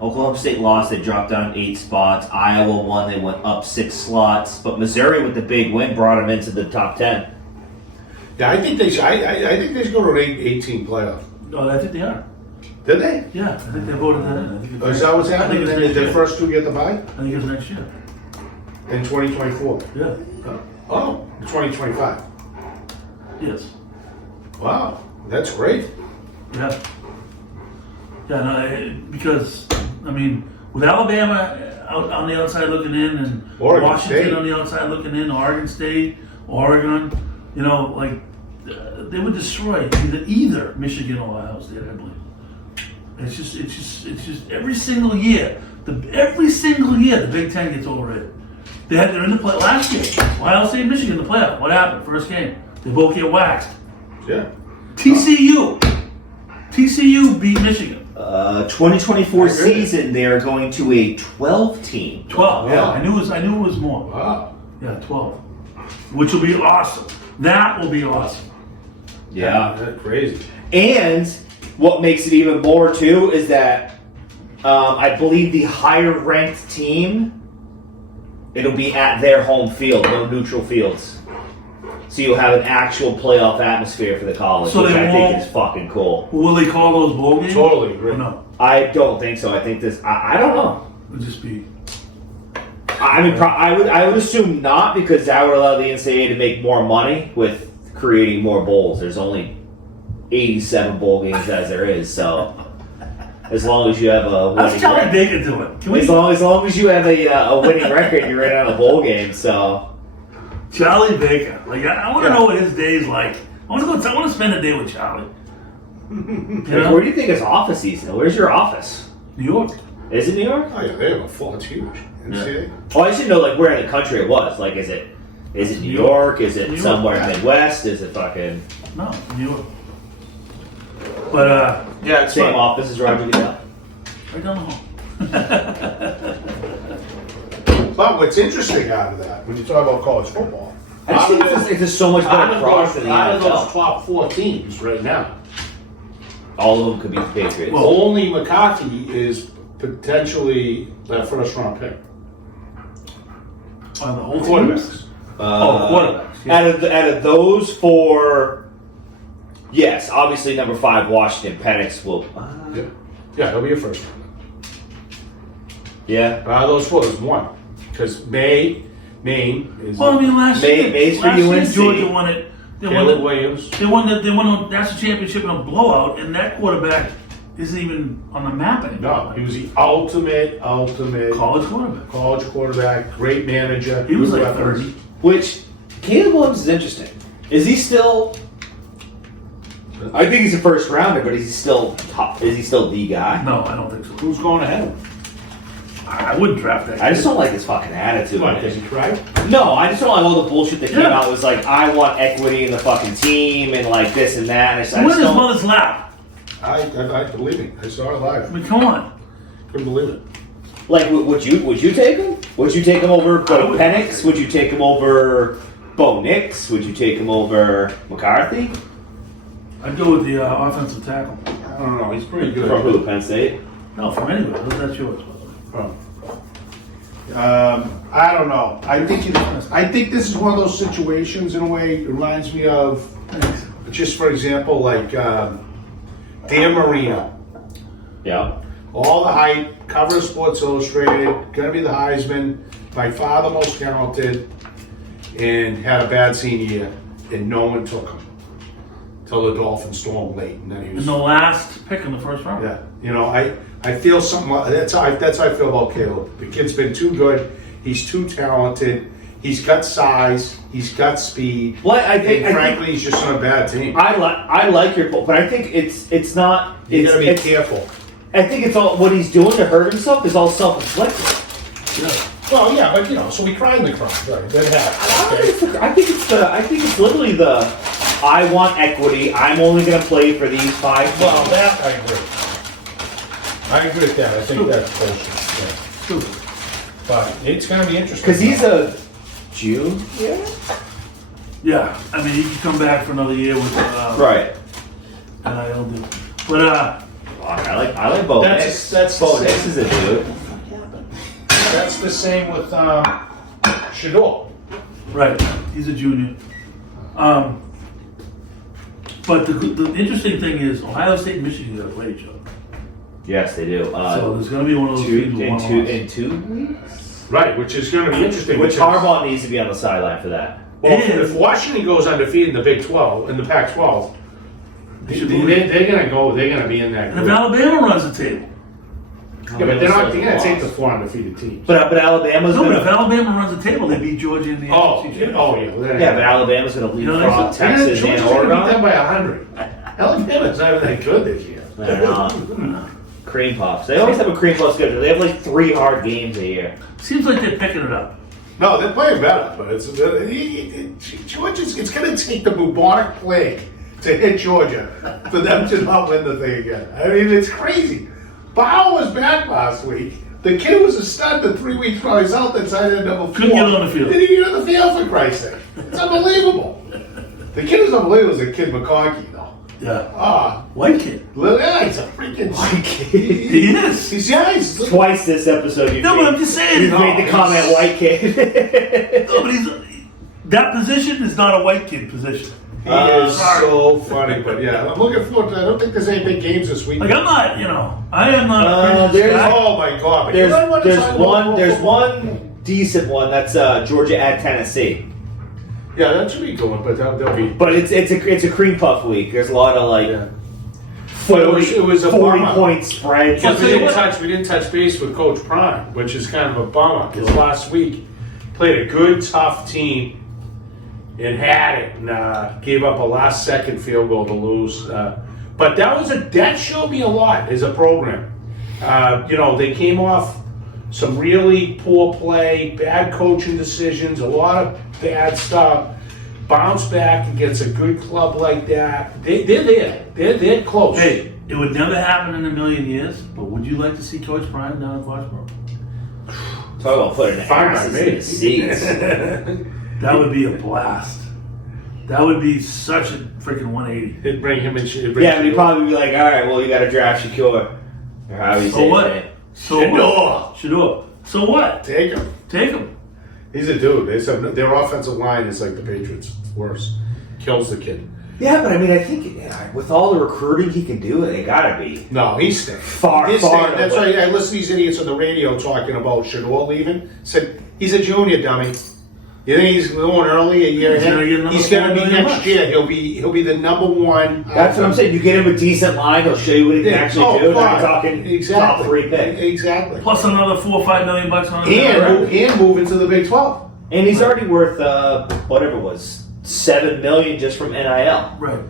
Oklahoma State lost. They dropped down 8 spots. Iowa won. They went up 6 slots. But Missouri with the big win brought them into the top 10. Yeah, I think they should. I think they should go to an 18 playoff. Oh, I think they are. Did they? Yeah, I think they voted that in. I think Or is that what's I happening? think it's Did next the year. first 2 get the bye I think it's next year. in 2024? Yeah. Oh, 2025. Yes. Wow, that's great. Yeah. Yeah, no, because, I mean, with Alabama out on the outside looking in and Oregon Washington State. on the outside looking in, Oregon State, Oregon, you know, like, they would destroy either Michigan or Ohio State, I believe. It's just every single year, the Big Ten gets overrated. They're in the play last year. Ohio State, Michigan, the playoff. What happened? First game, they both get waxed. Yeah. TCU beat Michigan. 2024 season, they are going to a 12 team. 12. Yeah, Wow. I knew it was more. Wow. Yeah, 12. Which will be awesome. That will be awesome. Yeah. That's crazy. And what makes it even more too is that I believe the higher ranked team, it'll be at their home field, no neutral fields. So you'll have an actual playoff atmosphere for the college, So which they I think won't- is fucking cool. Will they call those bowl games? Totally agree. Or no? I don't think so. I think this. I don't know. Would just be. I mean, I would assume not, because that would allow the NCAA to make more money with creating more bowls. There's only 87 bowl games as there is, so as long as you have a winning How's Charlie record, Baker doing? Can we? as long as you have a winning record, you're right on a bowl game. So Charlie Baker. Like I want to know what his day's like. I want to spend a day with Charlie. You like, know? where do you think his office is? Where's your office? New York. Is it New York? Oh yeah, they have a floor. It's huge. NCAA. Oh, I should know like where in the country it was. Like, is it New York? Is it New York. somewhere Midwest? Is it fucking No, New York. But Yeah, it's same fun. office as Roger Goodell? right down the hall. But what's interesting out of that, when you talk about college football, I just think it's just so much better product than the out of those NFL. top 4 teams right now, All of them could be the Patriots. Well, only McCarthy is potentially that first round pick. On the whole team? Quarterbacks. Quarterbacks. Yeah. Out of those 4, yes, obviously number 5, Washington. Penix will. Yeah, he'll be a first round. Yeah. Out of those 4, there's one. Because Maine is Well, I mean, last May's for year UNC. Georgia won it. Caleb Williams. They won the national championship in a blowout, and that quarterback isn't even on the map anymore. No, he was the ultimate College quarterback. college quarterback, great manager. He was good like weapons. 30. Which Caleb Williams is interesting. Is he still? I think he's a first rounder, but is he still top? Is he still the guy? No, I don't think so. Who's going ahead of him? I wouldn't draft that. I just kid. don't like his fucking attitude. What, because he tried? No, I just don't like all the bullshit that came Yeah. out. It was like, I want equity in the fucking team and like this and that. And I just He went in his don't. mother's lap. I believe me. I saw it I live. mean, come on. Couldn't believe it. Like, would you take him? Would you take him over Bo would. Penix? Would you take him over Bo Nix? Would you take him over McCarthy? I'd go with the offensive tackle. I don't know. He's pretty good. From who? Penn State? No, from anywhere. That's yours. Oh. I don't know. I think this is one of those situations in a way. It reminds me of, just for example, like Dan Marino. Yeah. All the hype, cover of Sports Illustrated, gonna be the Heisman, by far the most talented, and had a bad senior year, and no one took him till the Dolphins stormed late, and then he was. And the last pick in the first round. Yeah, you know, I feel something. That's how I feel about Caleb. The kid's been too good. He's too talented. He's got size. He's got speed. Well, I think, and frankly, he's just on a bad team. I like your point, but I think it's not. You gotta be it's, careful. I think it's all what he's doing to hurt himself is all self-inflicted. Yeah. Well, yeah, but you know, so we cried the crime. Right, that happens. Okay? I think it's literally the I want equity. I'm only going to play for these 5 Well, teams. that I agree. I agree with that. I think that's bullshit. Stupid. Yeah. But it's gonna be interesting. Because he's a June. Yeah. I mean, he could come back for another year with Right. NIL deal. But I like Bo Nix. That's Bo the Nix same. is a dude. That's the same with Shador. right, he's a junior. But the interesting thing is Ohio State and Michigan got to play each other. Yes, they do. So there's going to be one of those teams with one loss. in 2 weeks. Right, which is going to be interesting. Which because- Harbaugh needs to be on the sideline for that. Well, Yeah. if Washington goes undefeated in the Big 12, in the Pac-12, They should they're going to be in that And if group. Alabama runs the table, Yeah, but they're going to take the 4 undefeated teams. But Alabama's no, going but if to. Alabama runs the table, they beat Georgia in the Oh, SEC yeah, championship. well, Yeah, but Alabama's going to You know what leapfrog I'm saying? Texas Georgia's and gonna beat them Oregon. by 100. Alabama's not even that good this year. Cream puffs. They always have a cream puff schedule. They have like 3 hard games a year. Seems like they're picking it up. No, they're playing better, but Georgia's. It's going to take the bubonic plague to hit Georgia for them to not win the thing again. I mean, it's crazy. Bauer was back last week. The kid was a stud the 3 weeks while he's out. That's either number 4. Couldn't get on the field. Didn't even get on the field for Christ's sake. It's unbelievable. The kid is unbelievable. Is a kid McConkey though. Yeah. White kid. Yeah, he's a freaking white kid. He is. He's Twice this episode you've No, made, but I'm just saying. you've made the comment white kid. No, but that position is not a white kid position. He is so funny, but yeah, I'm looking forward to. I don't think there's any big games this week. Like I'm not, I am not. A Patriots guy. Oh my god! But there's one decent one. That's Georgia at Tennessee. Yeah, that should be good, but they'll be. But it's a cream puff week. There's a lot of like. Yeah. 40, it was a 40-point spreads. But we didn't touch base with Coach Prime, which is kind of a bummer because last week played a good, tough team and had it and gave up a last-second field goal to lose. But that showed me a lot as a program. They came off some really poor play, bad coaching decisions, a lot of bad stuff. Bounce back against a good club like that. They're there. They're close. Hey, it would never happen in a million years, but would you like to see Coach Prime down in Foxborough? Talk about putting asses in the seats. That would be a blast. That would be such a freaking 180. It'd bring him in. Yeah, but he'd probably be like, all right, well, you got to draft Shakur. Or how you say what? it. Shador. So what? Take him. He's a dude. Their offensive line is like the Patriots. Worse. Kills the kid. Yeah, but I mean, I think with all the recruiting he can do, they gotta be. No, he's staying. Far. That's why I listen to these idiots on the radio talking about Shador leaving. Said he's a junior, dummy. You think he's going early a year ahead? He's going to be next year. He'll be the number one. That's what I'm saying. You get him a decent line, he'll show you what he can actually do. Now you're talking top 3 pick. Exactly. Plus another $4 or $5 million on it. And move into the Big 12. And he's already worth whatever it was, $7 million just from NIL. Right.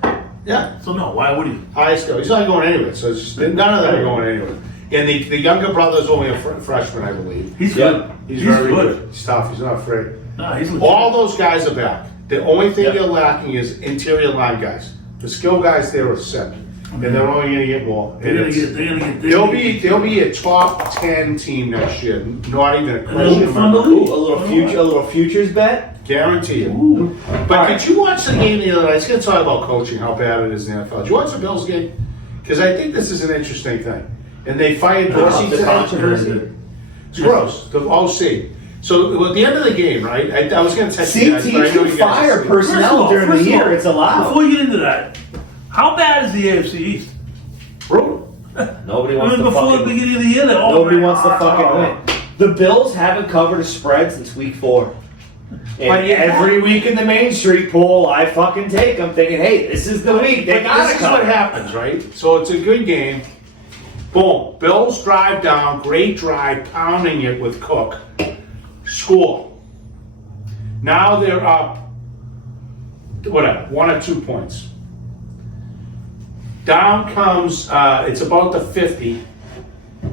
Yeah. So no, why would he? Highest go. He's not going anywhere. So none of them are going anywhere. And the younger brother's only a freshman, I believe. He's good. He's very good. He's tough. He's not afraid. Nah, he's legit. All those guys are back. The only thing you're lacking is interior line guys. The skill guys there are set, and they're only going to get more. They'll be a top 10 team next year. Not even a question. A little futures bet. Guarantee you. But did you watch the game the other night? I was going to talk about coaching, how bad it is in the NFL. Did you watch the Bills game? Because I think this is an interesting thing. And they fired Dorsey today. It's gross. The OC. So at the end of the game, right? I was going to text you guys, but I know you guys fire personnel during the year. It's allowed. Before you get into that, how bad is the AFC East? Brutal. Nobody wants to before the beginning of the year, nobody wants to fucking win. The Bills haven't covered a spread since week 4. And every week in the Main Street pool, I fucking take them thinking, hey, this is the week. They gotta This is what happens, right? So it's a good game. Boom. Bills drive down. Great drive. Pounding it with Cook. Score. Now they're up, 1 or 2 points. Down comes, it's about the 50.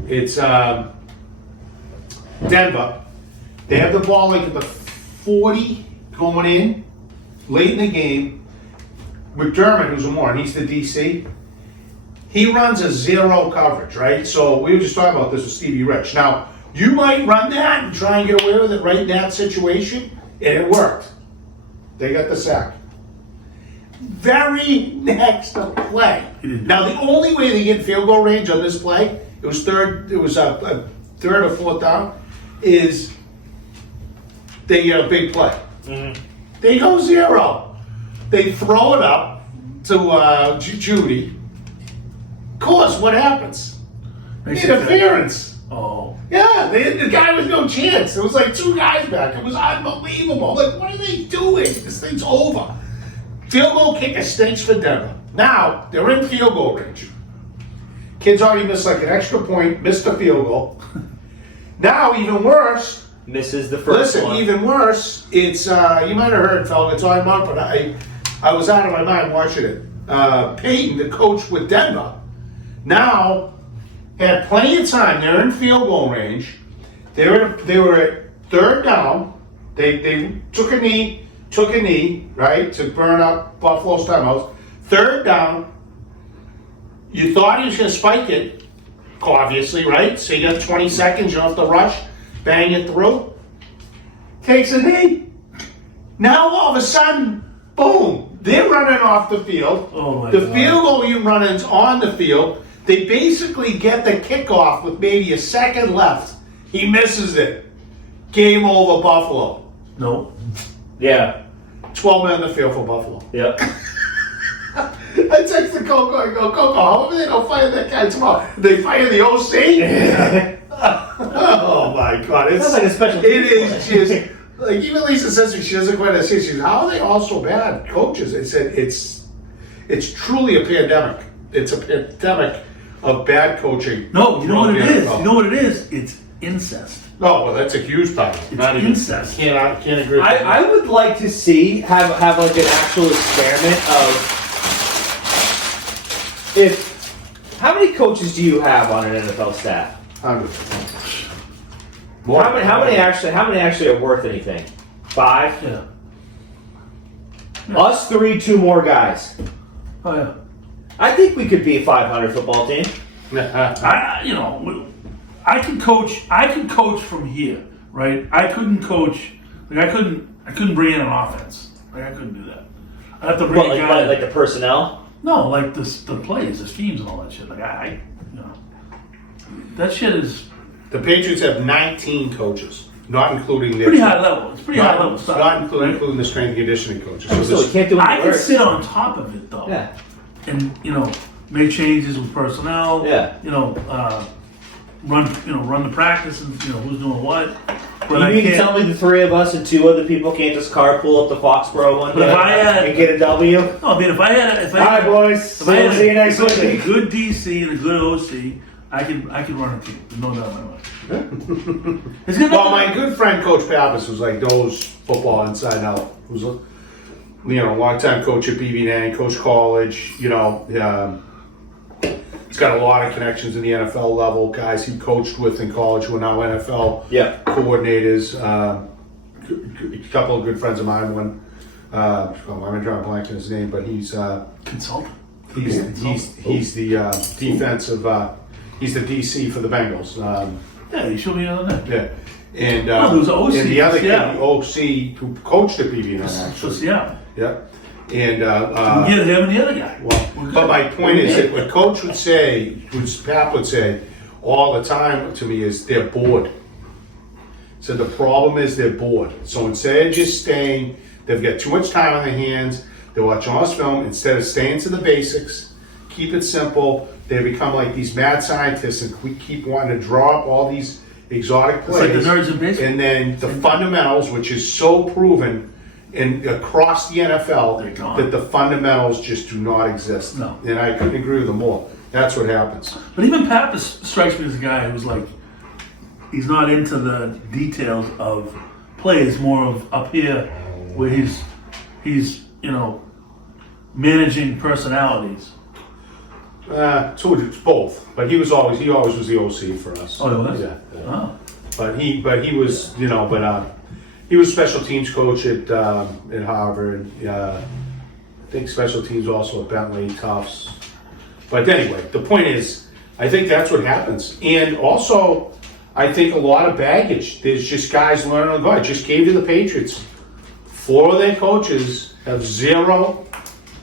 It's Denver. They have the ball like at the 40 going in, late in the game. McDermott, who's a moron, he's the DC. He runs a 0 coverage, right? So we were just talking about this with Stevie Rich. Now, you might run that and try and get away with it right in that situation, and it worked. They got the sack. Very next play. Now, the only way they get field goal range on this play, it was a third or fourth down, is they get a big play. Mm-hmm. They go 0. They throw it up to Judy. Of course, what happens? Interference. Oh. Yeah, the guy was no chance. It was like 2 guys back. It was unbelievable. Like, what are they doing? This thing's over. Field goal kicker stinks for Denver. Now, they're in field goal range. Kid's already missed like an extra point, missed a field goal. Now, even worse. Misses the first one. Even worse, it's, you might have heard, fella, it's on month, but I was out of my mind watching it. Peyton, the coach with Denver, now had plenty of time. They're in field goal range. They were at 3rd down. They took a knee, right, to burn up Buffalo's timeouts. 3rd down. You thought he was going to spike it, obviously, right? So you got 20 seconds. You don't have to rush. Bang it through. Takes a knee. Now all of a sudden, boom, they're running off the field. Oh my the God. field goal running's on the field. They basically get the kickoff with maybe a second left. He misses it. Game over, Buffalo. No. Yeah. 12 men on the field for Buffalo. Yep. I text the Coco, I go, Coco, however they don't fire that guy tomorrow, they fire the OC? Oh my God. Sounds like a special It is just, like, even Lisa says she doesn't quite understand. She says, how are they all so bad, coaches? I said, it's truly a pandemic. It's a pandemic of bad coaching. No, you know what it is? NFL. You know what it is? It's incest. No, well, that's a huge part. It's incest. Can't agree with that. I would like to see have like an actual experiment of how many coaches do you have on an NFL staff? 100. How many actually are worth anything? 5? Yeah. Us 3, 2 more guys. Oh yeah. I think we could be a 500 football team. I can coach. I can coach from here, right? I couldn't coach. Like I couldn't bring in an offense. Like I couldn't do that. I have to bring What, a guy. like the personnel? No, like the plays, the schemes, and all that shit. Like that shit is The Patriots have 19 coaches, not including their pretty high level. It's pretty high level stuff. Not including the strength and conditioning coaches. So we this- can't do I any can work. sit on top of it though. Yeah. And make changes with personnel. Yeah. Run the practice and who's doing what. But You I mean to can't. tell me the 3 of us and 2 other people can't just carpool up to Foxborough one But day if I had- and get a W? No, I mean if I had All right, boys. if I had See you next a week. good DC and a good OC, I could run a team. There's no doubt in my mind. It's gonna Well, my good friend Coach Pappas was like knows football inside and out. Was a long-time coach at BB&A, coached college. He's got a lot of connections in the NFL level. Guys he coached with in college who are now NFL coordinators. A couple of good friends of mine. One, I'm drawing a blank on his name, but he's consultant. he's the defensive. He's the DC for the Bengals. Yeah, you showed me the other night. Yeah. And, there was an OC and the other kid, yeah. the OC, who coached at BB&A, So actually. yeah, Yeah. And, get him and the other guy. but my point is that what Coach would say, Pap would say all the time to me is they're bored. So the problem is they're bored. So instead of just staying, they've got too much time on their hands, they're watching all this film, instead of staying to the basics, keep it simple, they become like these mad scientists and we keep wanting to draw up all these exotic It's like plays. the nerds in baseball. And then the fundamentals, which is so proven across the They're NFL, gone. that the fundamentals just do not exist. No. And I couldn't agree with them more. That's what happens. But even Pappas strikes me as a guy who's like, he's not into the details of plays, more of up here where he's managing personalities. So it's both, but he always was the OC for us. Oh, he was? Yeah. Oh. But he was, he was special teams coach at Harvard. I think special teams also at Bentley, Tufts. But anyway, the point is, I think that's what happens. And also, I think a lot of baggage. There's just guys learning on the go. I just gave you the Patriots. 4 of their coaches have 0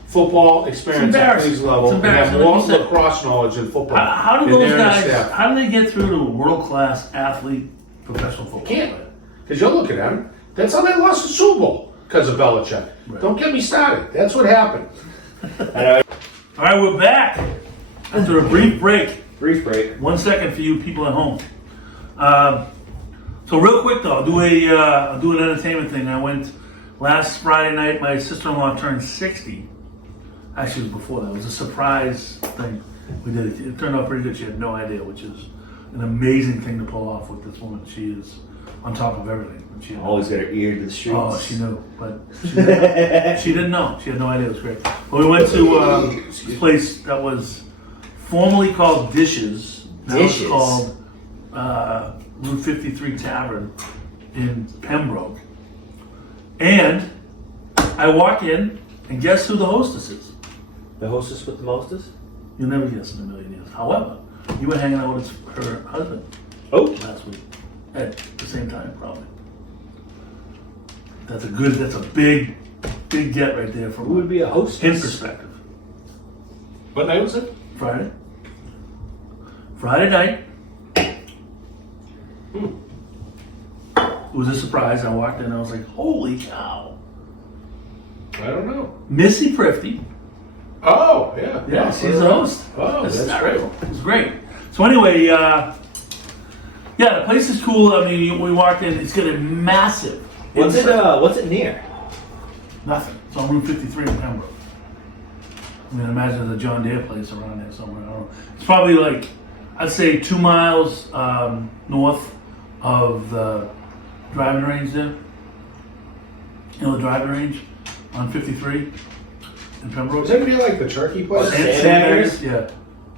football experience at these level and have embarrassing, more like you said. lacrosse knowledge than football. How do And those they're in the guys? staff. How do they get through to a world-class athlete, professional football? Can't. Because you're looking at them. That's how they lost the Super Bowl, because of Belichick. Right. Don't get me started. That's what happened. All right, we're back after a brief break. Brief break. 1 second for you people at home. So real quick though, I'll do an entertainment thing. I went last Friday night. My sister-in-law turned 60. Actually, it was before that. It was a surprise thing. We did it. It turned out pretty good. She had no idea, which is an amazing thing to pull off with this woman. She is on top of everything. She had Always got her ear to the streets. Oh, she knew, but she didn't know. She had no idea. It was great. But we went to a place that was formerly called Dishes. Now Dishes? it's called Route 53 Tavern in Pembroke. And I walk in, and guess who the hostess is? The hostess with the mostest? You'll never guess in a million years. However, you were hanging out with her husband Oh. last week at the same time, probably. That's a big get right there Who from would be a hostess? in perspective. What night was it? Friday night. It was a surprise. I walked in, I was like, holy cow. I don't know. Missy Prifty. Oh, yeah. Yeah, she's the host. Oh, that's hysterical. great. It's great. So anyway, yeah, the place is cool. I mean, we walked in. It's got a massive. What's it near? Nothing. It's on Route 53 in Pembroke. I mean, imagine there's a John Deere place around there somewhere. I don't know. It's probably like, I'd say 2 miles north of the driving range there. You know, the driving range on 53 in Pembroke. Is that near like the turkey place? Sandbaggers? Yeah.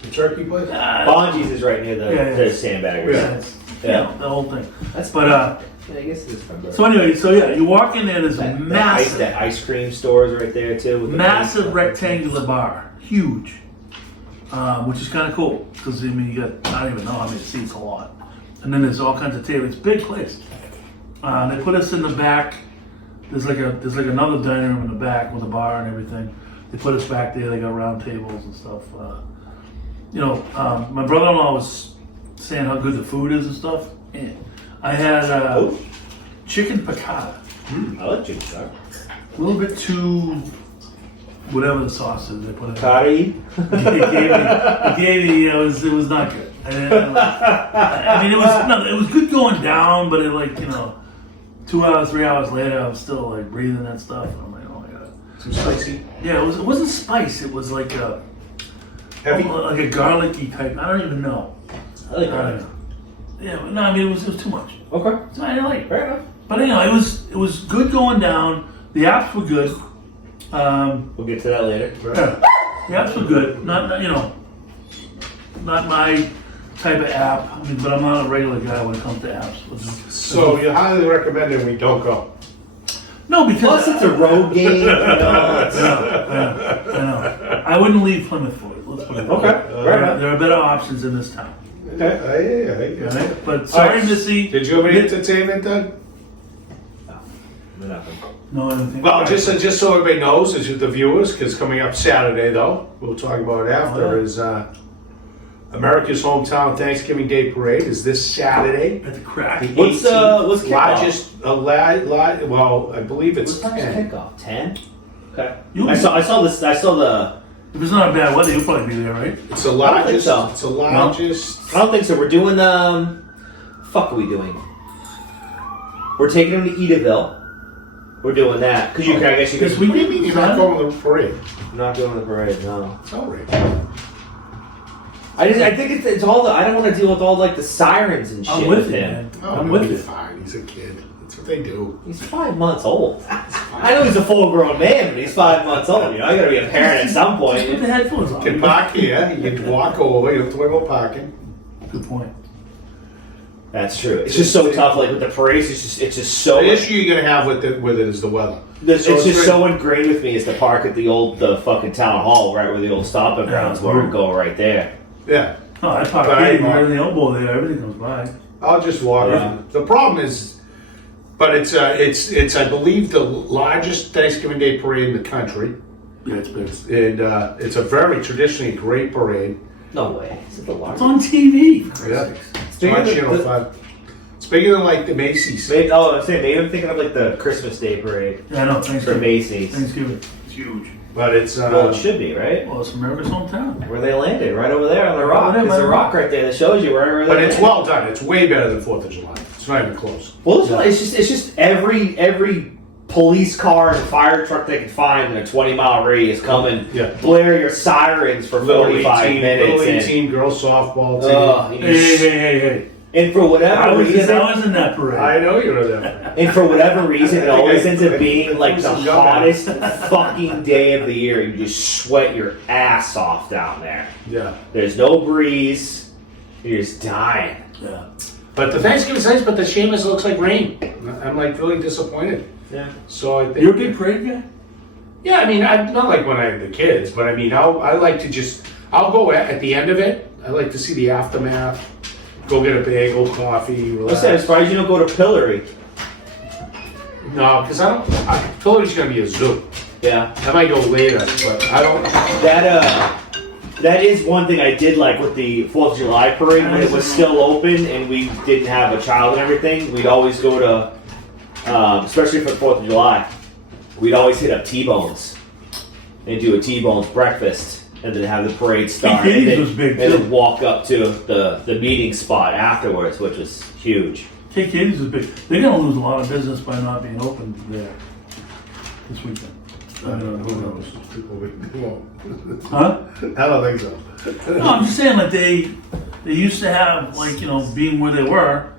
The turkey place? Bonji's is right near the Sandbaggers. Yeah, the whole thing. That's But yeah, I guess it is Pembroke. so anyway, so yeah, you walk in there. There's a massive, that ice cream stores right there too. With the massive rectangular bar, huge, which is kind of cool because I mean you got I don't even know how many seats, a lot, and then there's all kinds of tables. It's a big place. They put us in the back. There's like another dining room in the back with a bar and everything. They put us back there. They got round tables and stuff. My brother-in-law was saying how good the food is and stuff. Yeah. I had chicken piccata. I like chicken piccata. A little bit too, whatever the sauce is they put in. Curry. It gave me. It was not good. I mean, it was good going down, but it 2 hours, 3 hours later, I was still like breathing that stuff. And I'm like, oh my god. Too spicy? Yeah, it wasn't spice. It was like a Heavy? like a garlicky type. I don't even know. I like curry. Yeah, but no, I mean it was too much. Okay. So I didn't like it. Fair enough. But it was good going down. The apps were good. We'll get to that later. Yeah, the apps were good. Not my type of app. I mean, but I'm not a regular guy when it comes to apps. So you highly recommend it we don't go? No, because Plus, it's a road game. I know. I wouldn't leave Plymouth for it. Let's put it that way. Okay. Fair enough. There are better options in this town. Yeah. Right? But sorry, Missy. Did you have any entertainment then? Nothing. No, anything. Well, just so everybody knows, as the viewers, because coming up Saturday though, we'll talk about it after, is America's Hometown Thanksgiving Day Parade is this Saturday. At the crack. What's kickoff? Largest, well, I believe it's What time's 10. kickoff? 10. Okay. You'll I be- saw this. I saw the. If it's not bad weather, you'll probably be there, right? It's the largest. so. It's the largest. I don't think so. We're doing fuck are we doing? We're taking them to Edaville. We're doing that because I guess you This can. What do you mean you're not going to the parade? Not doing the parade. No. It's all right. I think it's all the. I don't want to deal with all like the sirens and shit I'm with with you, him. man. Oh, I'm he'll with be you. fine. He's a kid. That's what they do. He's 5 months old. I know he's a full-grown man, but he's 5 months old. You know, I gotta be a parent at some Just put point. the headphones on. You can park here. You can walk over. You don't have to worry about parking. Good point. That's true. It's just so tough. Like with the parades, it's just so. The issue you're gonna have with it is the weather. It's So just it's so ingrained with me is the park at the fucking town hall, right where the old stomping grounds were. We go right there. Yeah. No, I park But I here, know. right in the elbow there. Everything goes by. I'll just walk. Yeah. The problem is, but it's I believe the largest Thanksgiving Day parade in the country, Yeah, it's big. and it's a very traditionally great parade. No way. Is it the It's largest? on TV. for Yeah. Christ's sakes. It's on Channel 5. It's bigger than like the Macy's. Maybe, I'm saying maybe I'm thinking of like the Christmas Day parade Yeah, I know. for Thanksgiving. Macy's. Thanksgiving. It's huge. But it's Well, it should be right Well, it's America's hometown. where they landed, right over there on the rock. there, There's by a the rock right there that shows you where they but it's landed. well done. It's way better than 4th of July. It's not even close. Well, it's just every police car and fire truck they can find in a 20-mile radius coming, Yeah. blare your sirens for 45 minutes. Little and, team, girls softball team. you Hey. and for I whatever was reason, in that parade. I know you know that. and for whatever reason, it I think always I- ends up being like the some gum in it. hottest fucking day of the year. You just sweat your ass off down there. Yeah. There's no breeze. You're just dying. Yeah. But the Thanksgiving's nice, but the Seamus looks like rain. I'm like really disappointed. Yeah. So I think You're a big parade guy? Yeah, I mean, not like when I had the kids, but I mean, I like to I'll go at the end of it. I like to see the aftermath. Go get a bagel, coffee, I'm relax. surprised you don't go to Pillory. No, because Pillary's gonna be a zoo. Yeah. I might go later, but I don't. That is one thing I did like with the 4th of July parade when it was still open and we didn't have a child and everything. We'd always go to, especially for the 4th of July. we'd always hit up T-Bones and do a T-Bones breakfast, and then have the parade start, Katie's was big, and too. then walk up to the meeting spot afterwards, which was huge. KK's is big. They're going to lose a lot of business by not being open there this weekend. I don't know. Who knows? People won't. Huh? I don't think so. No, I'm just saying, like, they used to have, like, being where they were,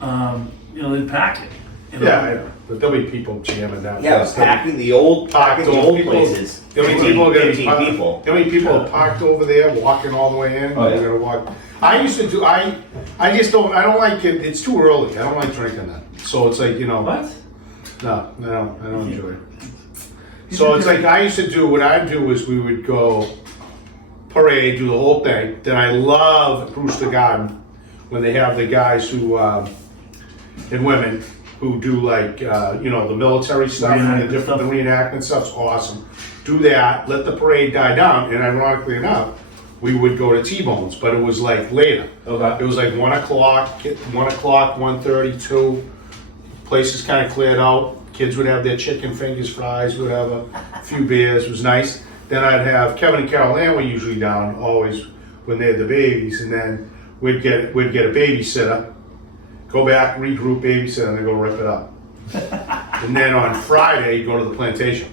they'd pack it. You know? Yeah, I know. But there'll be people jamming down. Yeah, it was packing the old places. There'll be people 15 people. There'll be people parked over there, walking all the way in. Oh, yeah. They're gonna walk. I used to do. I just don't. I don't like it. It's too early. I don't like drinking that. So it's like What? No, I don't enjoy it. So it's like I used to do. What I'd do is we would go parade, do the whole thing. Then I love Brewster Garden when they have the guys who and women who do like the military stuff and the different the reenactment stuff's awesome. Do that, let the parade die down, and ironically enough, we would go to T-Bones, but it was like later. Okay. It was like 1 o'clock, 1:30, 2. Places kind of cleared out. Kids would have their chicken fingers, fries, whatever. A few beers. It was nice. Then I'd have Kevin and Carol Ann were usually down always when they had the babies, and then we'd get a babysitter. Go back, regroup, babysitter, and then go rip it up. And then on Friday, go to the plantation.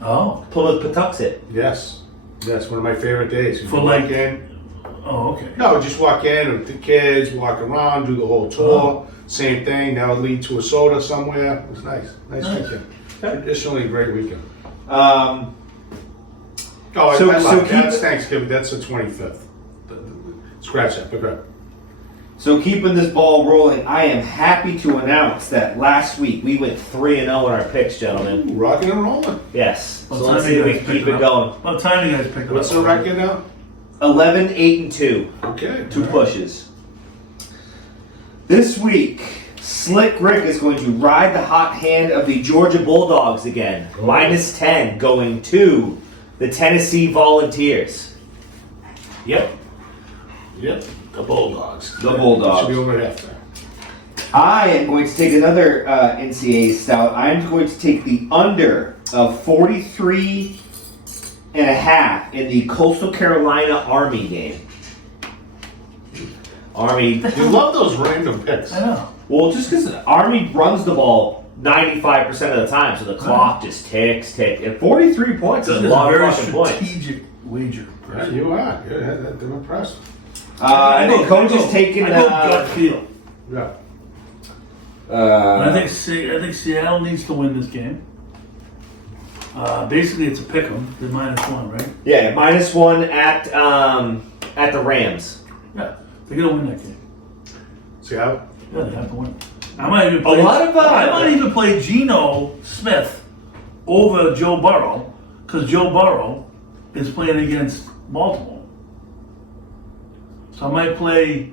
Oh. Plymouth Patuxent. Yes, that's one of my favorite days. You For walk like- in. Oh, okay. No, just walk in with the kids, walk around, do the whole tour. Same thing. That would lead to a soda somewhere. It was nice. Nice weekend. Traditionally a great weekend. Um, Oh, So- I so lied. keep- That's Thanksgiving. That's the 25th. Scratch that. Okay. So keeping this ball rolling, I am happy to announce that last week we went 3-0 in our picks, gentlemen. Ooh, rocking and rolling. Yes. So Well, let's time see you if we guys can picked keep it up. going. About time you guys picked it What's up. the record now? 11-8-2. Okay. 2 pushes. This week, Slick Rick is going to ride the hot hand of the Georgia Bulldogs again. Oh. -10 going to the Tennessee Volunteers. Yep. The Bulldogs. The Bulldogs. Should be over half there. I am going to take another NCAA stout. I am going to take the under of 43.5 in the Coastal Carolina Army game. Army. You love those random picks. I know. Well, just because Army runs the ball 95% of the time, so the clock just ticks. And 43 points is a That's lot a very of fucking points. strategic wager. Yeah, you are. Yeah, I'm impressed. I think Coach is taking. I go gut feel. Yeah. I think Seattle needs to win this game. Basically, it's a pick 'em. They're -1, right? Yeah, -1 at the Rams. Yeah, they're gonna win that game. Seattle. Yeah, they have to win. I might even play. lot of, I might even play Geno Smith over Joe Burrow because Joe Burrow is playing against Baltimore. So I might play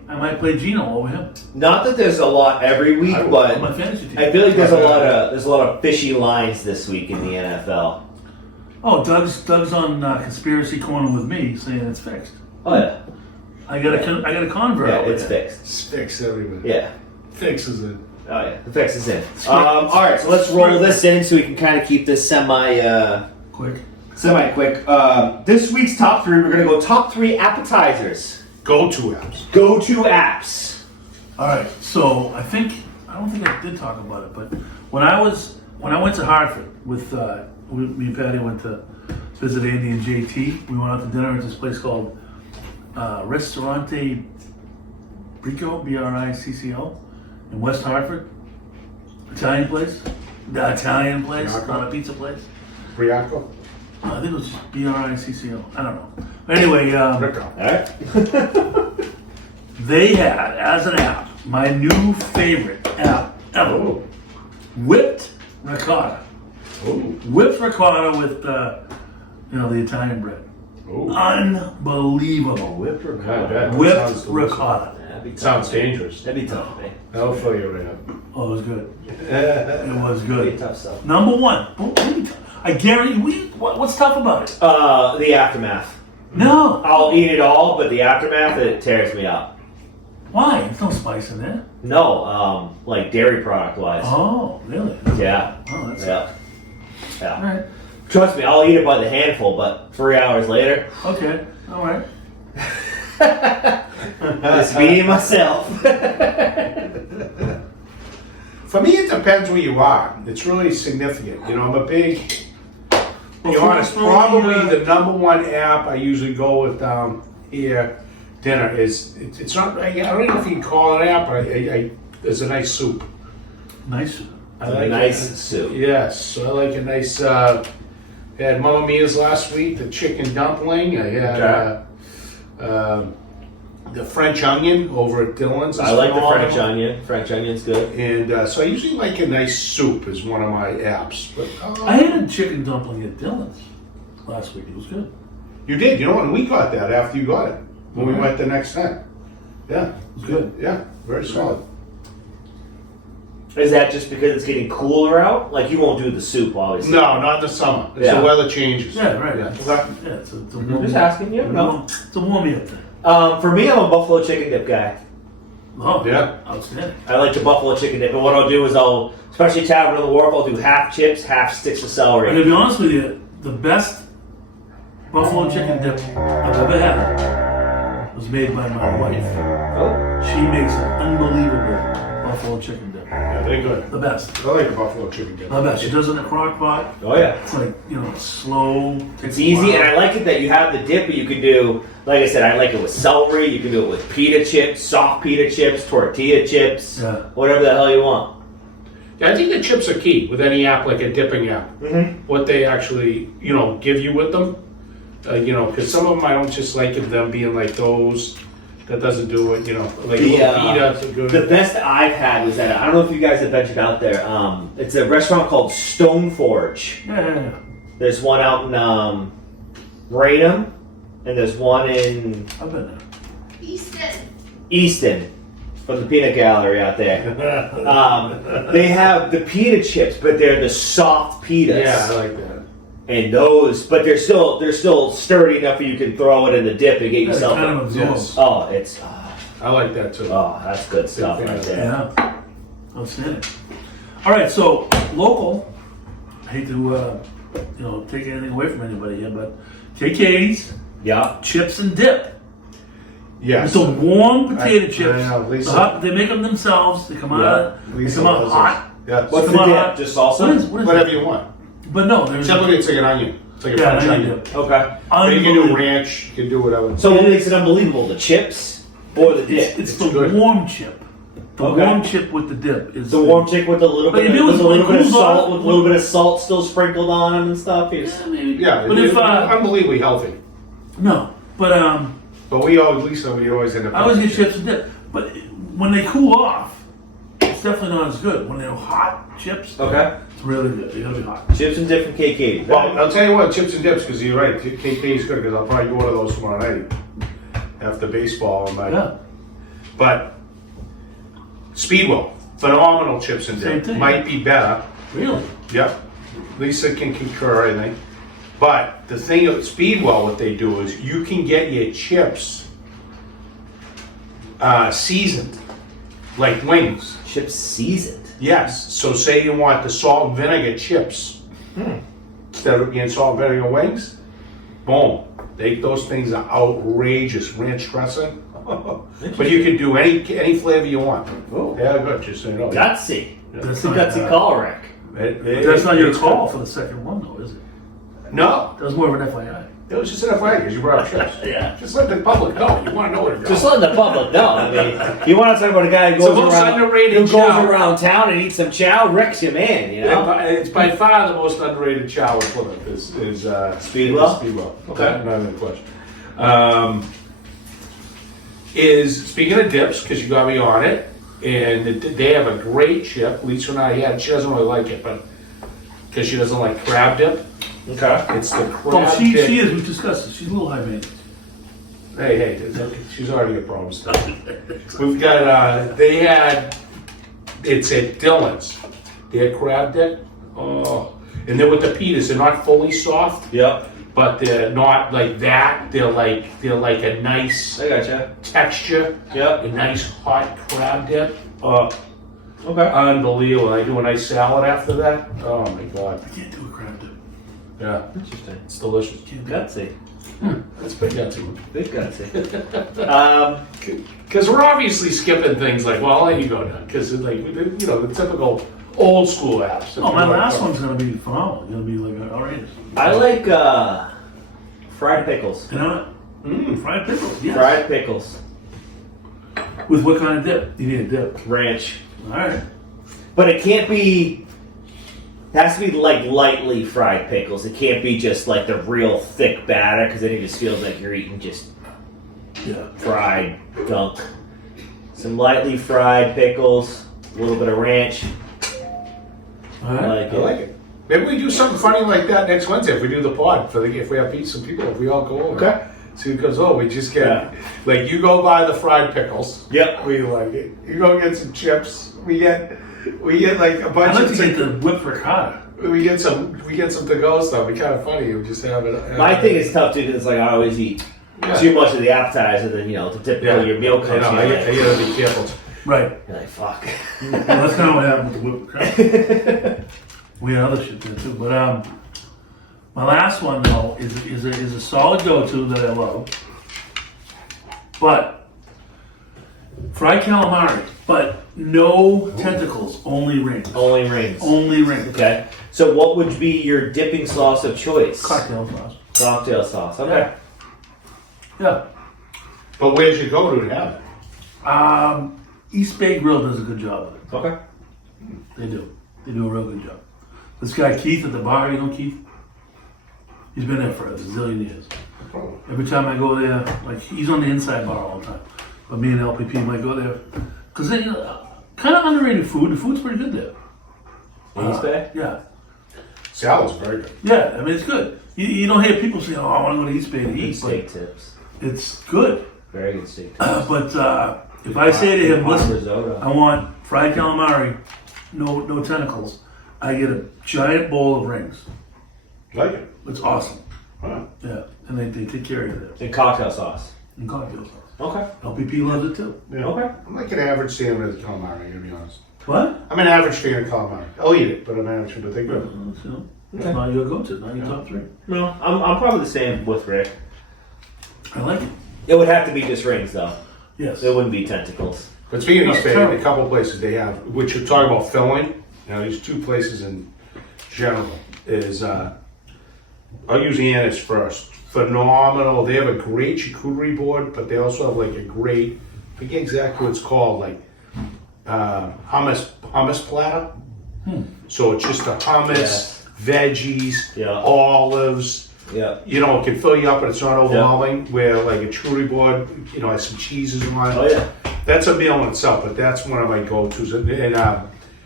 Geno over him Not that there's a lot every week, on but my fantasy team. I feel like there's a lot of fishy lines this week in the NFL. Oh, Doug's on Conspiracy Corner with me saying it's fixed. Oh yeah, I got a convert. yeah, over it's there. fixed. It's fixed everywhere. Yeah. Fixes it. Oh yeah, the fix is in. All right, so let's roll this in so we can kind of keep this Quick. semi-quick. This week's top 3, we're gonna go top 3 appetizers. Go-to apps. Go-to apps. All right, so I don't think I did talk about it, but when I went to Hartford with me and Patty went to visit Andy and JT. We went out to dinner at this place called Ristorante Bricco, Bricco, in West Hartford. Italian place. The Italian place, Bianco? not a pizza place. Briaco. I think it was just Bricco. I don't know. But anyway, Rico. All right. they had as an app my new favorite app ever. Oh. Whipped ricotta. Oh. Whipped ricotta with the Italian bread. Oh. Unbelievable. Whipped ricotta. Whipped ricotta. Sounds dangerous. That'd be tough, man. I'll fill you right up. Oh, it was good. It was That'd be good. tough stuff. Number one. I guarantee. What's tough about it? The aftermath. No. I'll eat it all, but the aftermath, it tears me up. Why? There's no spice in there. No, like dairy product wise. Oh, really? Yeah. Oh, that's Yeah. Yeah. All right. Trust me, I'll eat it by the handful, but 3 hours later, Okay. All right. it's me and myself. For me, it depends where you are. It's really significant. You know, I'm a big. To be honest, probably the number one app I usually go with here dinner is it's not. I don't know if you can call it an app, but it's a nice soup. Nice. I like Nice it. soup. Yes, so I like a nice. I had Mamma Mia's last week, the chicken dumpling. I had the French onion over at Dylan's. I like the phenomenal. French onion. French onion's good. And so I usually like a nice soup is one of my apps. But I had a chicken dumpling at Dylan's last week. It was good. you did, you know, and we got that after you got it when we Okay. went the next time. Yeah, It was good. yeah, very solid. Is that just because it's getting cooler out? Like you won't do the soup, obviously. No, not in the summer. As Yeah. the weather changes. Yeah, right. Yeah. It's, Okay. yeah, it's a warm. Just asking. You know. It's a warmie up there. For me, I'm a buffalo chicken dip guy. Oh, Yeah. outstanding. I like the buffalo chicken dip, and what I'll do is especially Tavern on the Wharf, I'll do half chips, half sticks of I'm celery. gonna be honest with you. The best buffalo chicken dip I've ever had was made by my wife. Oh. She makes an unbelievable buffalo chicken dip. Yeah, they're good. The best. I like the buffalo chicken dip. The best. She does it in a crock pot. Oh yeah. It's like, slow. It's easy, and I like it that you have the dip, but you can do, like I said, I like it with celery. You can do it with pita chips, soft pita chips, tortilla chips, Yeah. whatever the hell you want. Yeah, I think the chips are key with any app, like a dipping app. Mm-hmm. What they actually, give you with them. Because some of them I don't just like them being like those. That doesn't do it, like The, little peanuts are good. The best I've had was at, I don't know if you guys have ventured out there. It's a restaurant called Stone Forge. Yeah. There's one out in Raynham, and there's one in I've been there. Easton, from the Peanut Gallery out there. They have the pita chips, but they're the soft pitas. Yeah, I like that. And those, but they're still sturdy enough that you can throw it in the dip and get Yeah, yourself. kind of absorbs. Yes. Oh, it's I like that too. that's good stuff Big fan right of there. Yeah. Outstanding. All right, so local. I hate to take anything away from anybody here, but KK's Yeah. chips and dip. Yes. It's the warm potato I chips. know, Lisa. They make them themselves. They come out. They Lisa come out loves hot. those. Yeah. What's Come the on, dip? Just salsa? What is Whatever it? you want. But no, there's Typically, it's like an onion. It's like a yeah, French I onion. dip. Okay. But you can do Unbelievable. ranch. You can do whatever. So what makes it unbelievable? The chips or the dip? It's the good. warm chip. The Okay. warm chip with the dip is The warm chick with a little But bit, if it was with a little like bit of cools salt, off- with a little bit of salt still sprinkled on them and stuff. Yeah, maybe. Yeah, But it's if unbelievably healthy. no, but But we always end up. I always get chips and dip. But when they cool off, it's definitely not as good. When they're hot chips, Okay. it's really good. They gotta be hot. Chips and dip from KK. Well, I'll tell you what, chips and dips, because you're right. KK is good because I'll probably go to those tomorrow night after baseball. Yeah. But Speedwell, phenomenal chips and Same dip. thing. Might be better. Really? Yep. Lisa can concur, I think. But the thing of Speedwell, what they do is you can get your chips seasoned, like wings. Chips seasoned. Yes. So say you want the salt and vinegar chips instead of being salt and vinegar wings. Boom. Those things are outrageous. Ranch dressing. But you can do any flavor you want. Oh. Yeah, good. Just so you know. Gutsy. That's It's a not gutsy bad. call, Rick. That's not your call for the second one, though, is it? No, That was more of an FYI. it was just an FYI because you brought up chips. Yeah. Just let the public know. You want to know what it is. Just letting the public know. I mean, you want to talk about a guy who It's the goes most around, underrated who goes chow. around town and eats some chow. Rick's your man, you know. It's by far the most underrated chow in Plymouth is Speedwell? Speedwell. Okay. Not even a question. Is speaking of dips, because you got me on it, and they have a great chip. Lisa and I had. She doesn't really like it, but because she doesn't like crab dip, Okay. it's the crab Oh, she dip. is. We discussed it. She's a little high maintenance. Hey, she's already got problems. We've got. It's at Dylan's. Their crab dip. Oh, and then with the pitas, they're not fully soft. Yep. But they're not like that. They're like a nice I gotcha. texture. Yep. A nice hot crab dip. Okay. Unbelievable. I do a nice salad after that. Oh my god. I can't do a crab dip. Yeah, Interesting. it's delicious. Gutsy. It's big gutsy. Big gutsy. Because we're obviously skipping things like, well, I'll let you go now. Because, like, you know, the typical old school apps. Oh, my last one's gonna be phenomenal. It's gonna be like outrageous. I like fried pickles. You know what? Fried pickles. Yes. Fried pickles. With what kind of dip? You need a dip. Ranch. All right. But it can't be. It has to be like lightly fried pickles. It can't be just like the real thick batter because then it just feels like you're eating just fried gunk. Some lightly fried pickles, a little bit of ranch. All right. I like it. Maybe we do something funny like that next Wednesday if we do the pod. If we have some people, if we all go over. Okay. See, because we just get like you go buy the fried pickles. Yep. We like it. You go get some chips. We get like a bunch I like of to get the whipped ricotta. we get some to go stuff. It's kind of funny. We just have it. My thing is tough too because it's like I always eat too much of the appetizer, then the typical your meal comes. I gotta be careful. Right. You're like fuck. Well, that's kind of what happened with the whipped ricotta. We had other shit there too, but my last one though is a solid go-to that I love, but fried calamari, but no tentacles, only rings. Only rings. Only rings. Okay. So what would be your dipping sauce of choice? Cocktail sauce. Cocktail sauce. Okay. Yeah. But where'd you go to have it? East Bay Grill does a good job with it. Okay. They do. They do a real good job. This guy Keith at the bar, you know Keith? He's been there for a zillion years. Every time I go there, like he's on the inside bar all the time. But me and LPP might go there. Because they, kind of underrated food. The food's pretty good there. East Bay? Yeah. Salad's very good. Yeah, I mean, it's good. You don't hear people say, oh, I want to go to East Bay to Good eat. steak But tips. it's good. Very good steak tips. But if I say to him, listen, Risotto. I want fried calamari, no tentacles, I get a giant bowl of rings. Like it. It's awesome. Huh. Yeah, and they take care of you there. And cocktail sauce. And cocktail sauce. Okay. LPP loves it too. Yeah. Okay. I'm like an average fan of calamari, to be honest. What? I'm an average fan of calamari. I'll eat it, but I'm an average fan. But they're good. That's not your go-to, not your top three. No, I'm probably the same with Rick. I like it. It would have to be just rings though. Yes. It wouldn't be tentacles. But speaking of East Bay, terrible. a couple places they have, which you're talking about filling. Now, these two places in general is, I'll use Anna's first. Phenomenal. They have a great charcuterie board, but they also have like a great, I forget exactly what it's called, like hummus platter. So it's just a hummus, veggies, Yeah. olives. Yeah. You know, it can fill you up, but it's not overwhelming. Where like a charcuterie board, has some cheeses on it. Oh yeah. That's a meal in itself, but that's one of my go-tos. And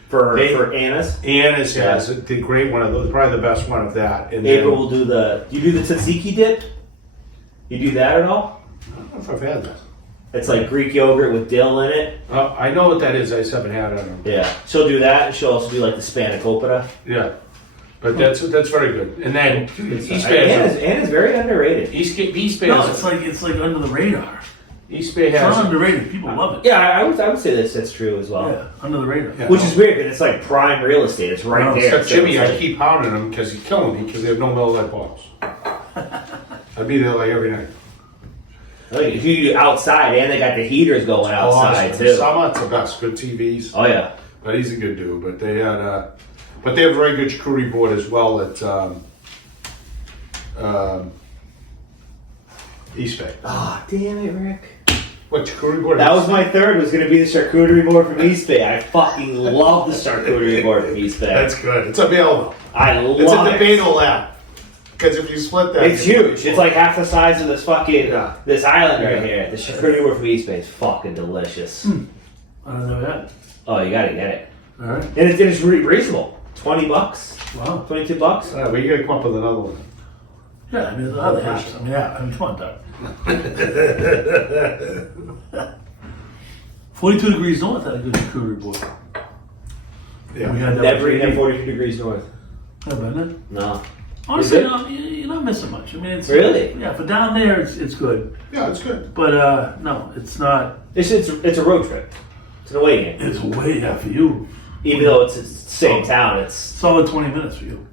For They- Anna's. Anna's has the great one of those, probably the best one of that. And April then, will do you do the tzatziki dip? You do that at all? I don't know if I've had that. It's like Greek yogurt with dill in it. I know what that is. I just haven't had it. Yeah. She'll do that, and she'll also do like the spanakopita. Yeah, but that's very good. And then East Bay Anna's very underrated. East Bay No, has it's like under the radar. East Bay It's not has underrated. People love it. Yeah, I would say that's true as well. Yeah, under the radar. Yeah. Which is weird because it's like prime real estate. It's right No, there. except So Jimmy. it's I like- keep pounding them because he's killing me because they have no Miller Lite bottles. I'd be there like every night. Like, if you do outside, and they got the heaters going outside Awesome. too. Summer, it's the best. Good TVs. Oh yeah. But he's a good dude. But they had, but they have a very good charcuterie board as well at East Bay. Ah, damn it, Rick. What charcuterie board? That was my third. Was going to be the charcuterie board from East Bay. I fucking love the charcuterie board from East Bay. That's good. It's available. I love It's a it. debatable lap. Because if you split that, It's huge. It's like half the size of this fucking Yeah. this island right Yeah. here. The charcuterie board from East Bay is fucking delicious. I don't know that. Oh, you gotta get it. All right. And it's reasonable. $20, Wow. $22. we gotta come up with another one. Yeah, I mean, there's other apps. I mean, come on, Doug. 42 degrees north had a good charcuterie board. Yeah. We had that. Never with eaten at JD. 42 degrees north. Yeah, but no. No. Honestly, Is it? no, you're not missing much. I mean, it's Really? Yeah, for down there, it's good. Yeah, it's good. But no, it's not. It's a road trip. It's an away game. It's way out for you. Even though it's the same town, it's Solid 20 minutes for you.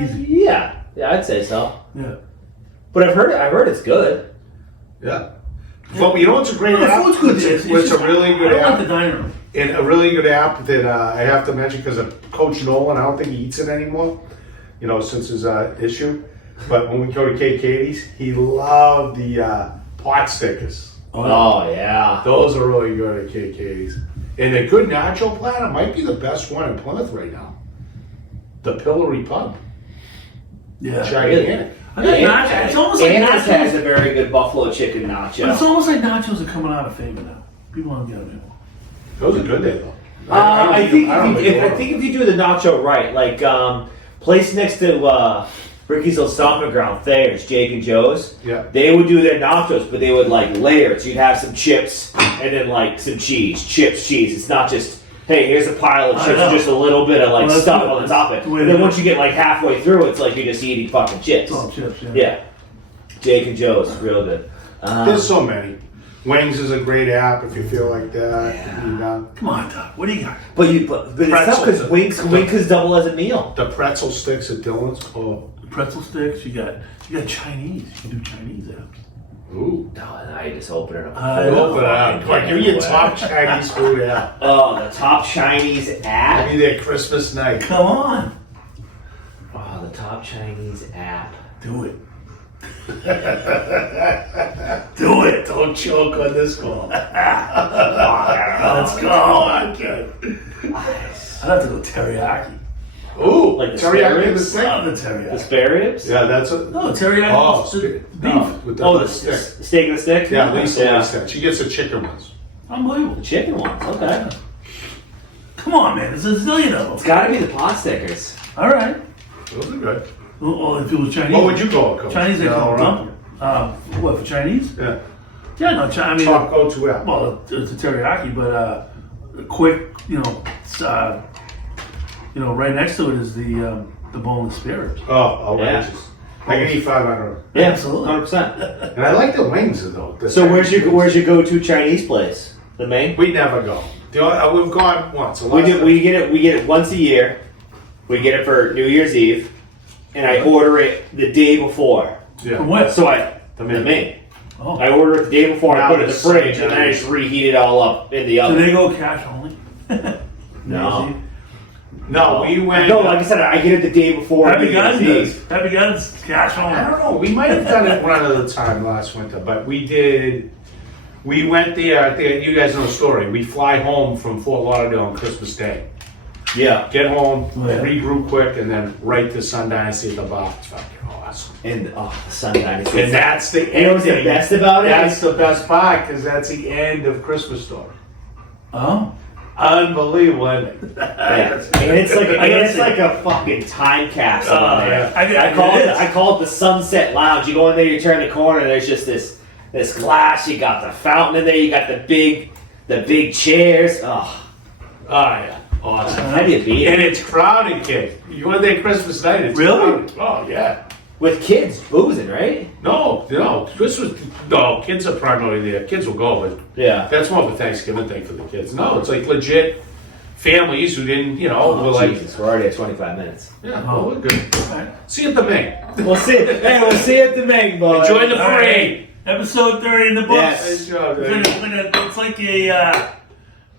Easy. Yeah, I'd say so. Yeah. But I've heard it's good. Yeah. But you know what's a great No, the app? food's good. It's just- a really good I don't app. like the diner room. And a really good app that I have to mention because of Coach Nolan, I don't think he eats it anymore, since his issue. But when we go to K. Katie's, he loved the pot stickers. Oh, yeah. Those are really good at K. Katie's. And a good nacho platter might be the best one in Plymouth right now. The Pillory Pub. Yeah. Gigantic. I think nachos. It's almost like Anna's has nachos. a very good buffalo chicken But it's nacho. almost like nachos are coming out of favor now. People don't get them anymore. Those are good, though. I think don't if you do the nacho right, like place next to Ricky's Old Stomping Ground, Thayer's, Jake and Joe's, Yeah. they would do their nachos, but they would like layer it. So you'd have some chips and then like some cheese, chips, cheese. It's not just, hey, here's a pile of I chips, know. and just a little bit of like Well, that's stuff good. on the top of That's it. the way to Then do once it. you get like halfway through, it's like you're just eating fucking chips. It's all chips, yeah. Yeah, Jake and Joe's, real good. There's so many. Wings is a great app if you feel like that. Come on, Doug. What do you got? But it's tough because Pretzels. wings is double as a meal. The pretzel sticks at Dylan's. Oh, Pretzel sticks. You got Chinese. You can do Chinese apps. ooh. No, now you just open it up. Open it up. Come on, give me your top Chinese food app. Oh, the top Chinese app. Give me their Christmas night. Come on. Oh, the top Chinese app. Do it. Do it. Don't choke on this call. Let's go. Good. I'd have to go teriyaki. Ooh, Like the teriyaki in the spare stick. Love the The teriyaki. spare ribs? Yeah, that's it. No, teriyaki. Oh, beef. with Oh, the stick. steak and the stick? Yeah, Lisa Yeah. likes that. She gets the chicken ones. Unbelievable. The chicken ones, okay. Come on, man. There's a zillion of It's them. gotta be the pot stickers. All right. Those are good. Well, if it was Chinese. What would you go, Coach? Chinese, they call them No, dumpling. What, for Chinese? Yeah. Yeah, no, I mean, Top go-to app. well, it's a teriyaki, but quick, right next to it is the boneless spare ribs. Oh, outrageous. I can eat 500. Yeah, Absolutely. 100%. And I like the wings, though. The So where's Chinese your go-to Chinese place? The main? We never go. We've gone once. We get it once a year. We get it for New Year's Eve. And I order it the day before. Yeah. From where? So The the main. main. Oh. I order it the day before, I Now put it in the it's fridge, so and then I just reheat it all up in the Do oven. they go cash only? No. No, we went. No, like I said, I get it the day before Happy New Year's Guns Eve. does. Happy Guns, cash I only. don't know. We might have done it one other time last winter, but we did. We went there. I think you guys know the story. We fly home from Fort Lauderdale on Christmas Day. Yeah. Get home, Oh, yeah. regroup quick, and then right to Sun Dynasty at the bar. It's fucking awesome. And the sun dynasty. And that's the You know what's the ending. best about it? That's the best part because that's the end of Christmas Story. Oh. Unbelievable ending. Yeah. And it's like a fucking time capsule in there. yeah. I call it the Sunset Lounge. You go in there, you turn the corner, there's just this glass. You got the fountain in there. You got the big chairs. Oh, Oh yeah, awesome. how do you beat And it? it's crowded, kid. You went there Christmas night. It's Really? crowded. Oh yeah. With kids boozing, right? No, kids are primarily there. Kids will go, but Yeah. that's more of a Thanksgiving thing for the kids. No, it's like legit families who didn't, were Oh, like, Jesus, we're already at 25 minutes. yeah, well, we're good. See you at the Main. We'll see. Hey, we'll see you at the Meg, boys. Enjoy the All right. parade. Episode 30 in the books. Yes. Nice job, It's Dave. like it's like a,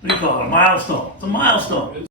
what do you call it? A milestone. It's a milestone.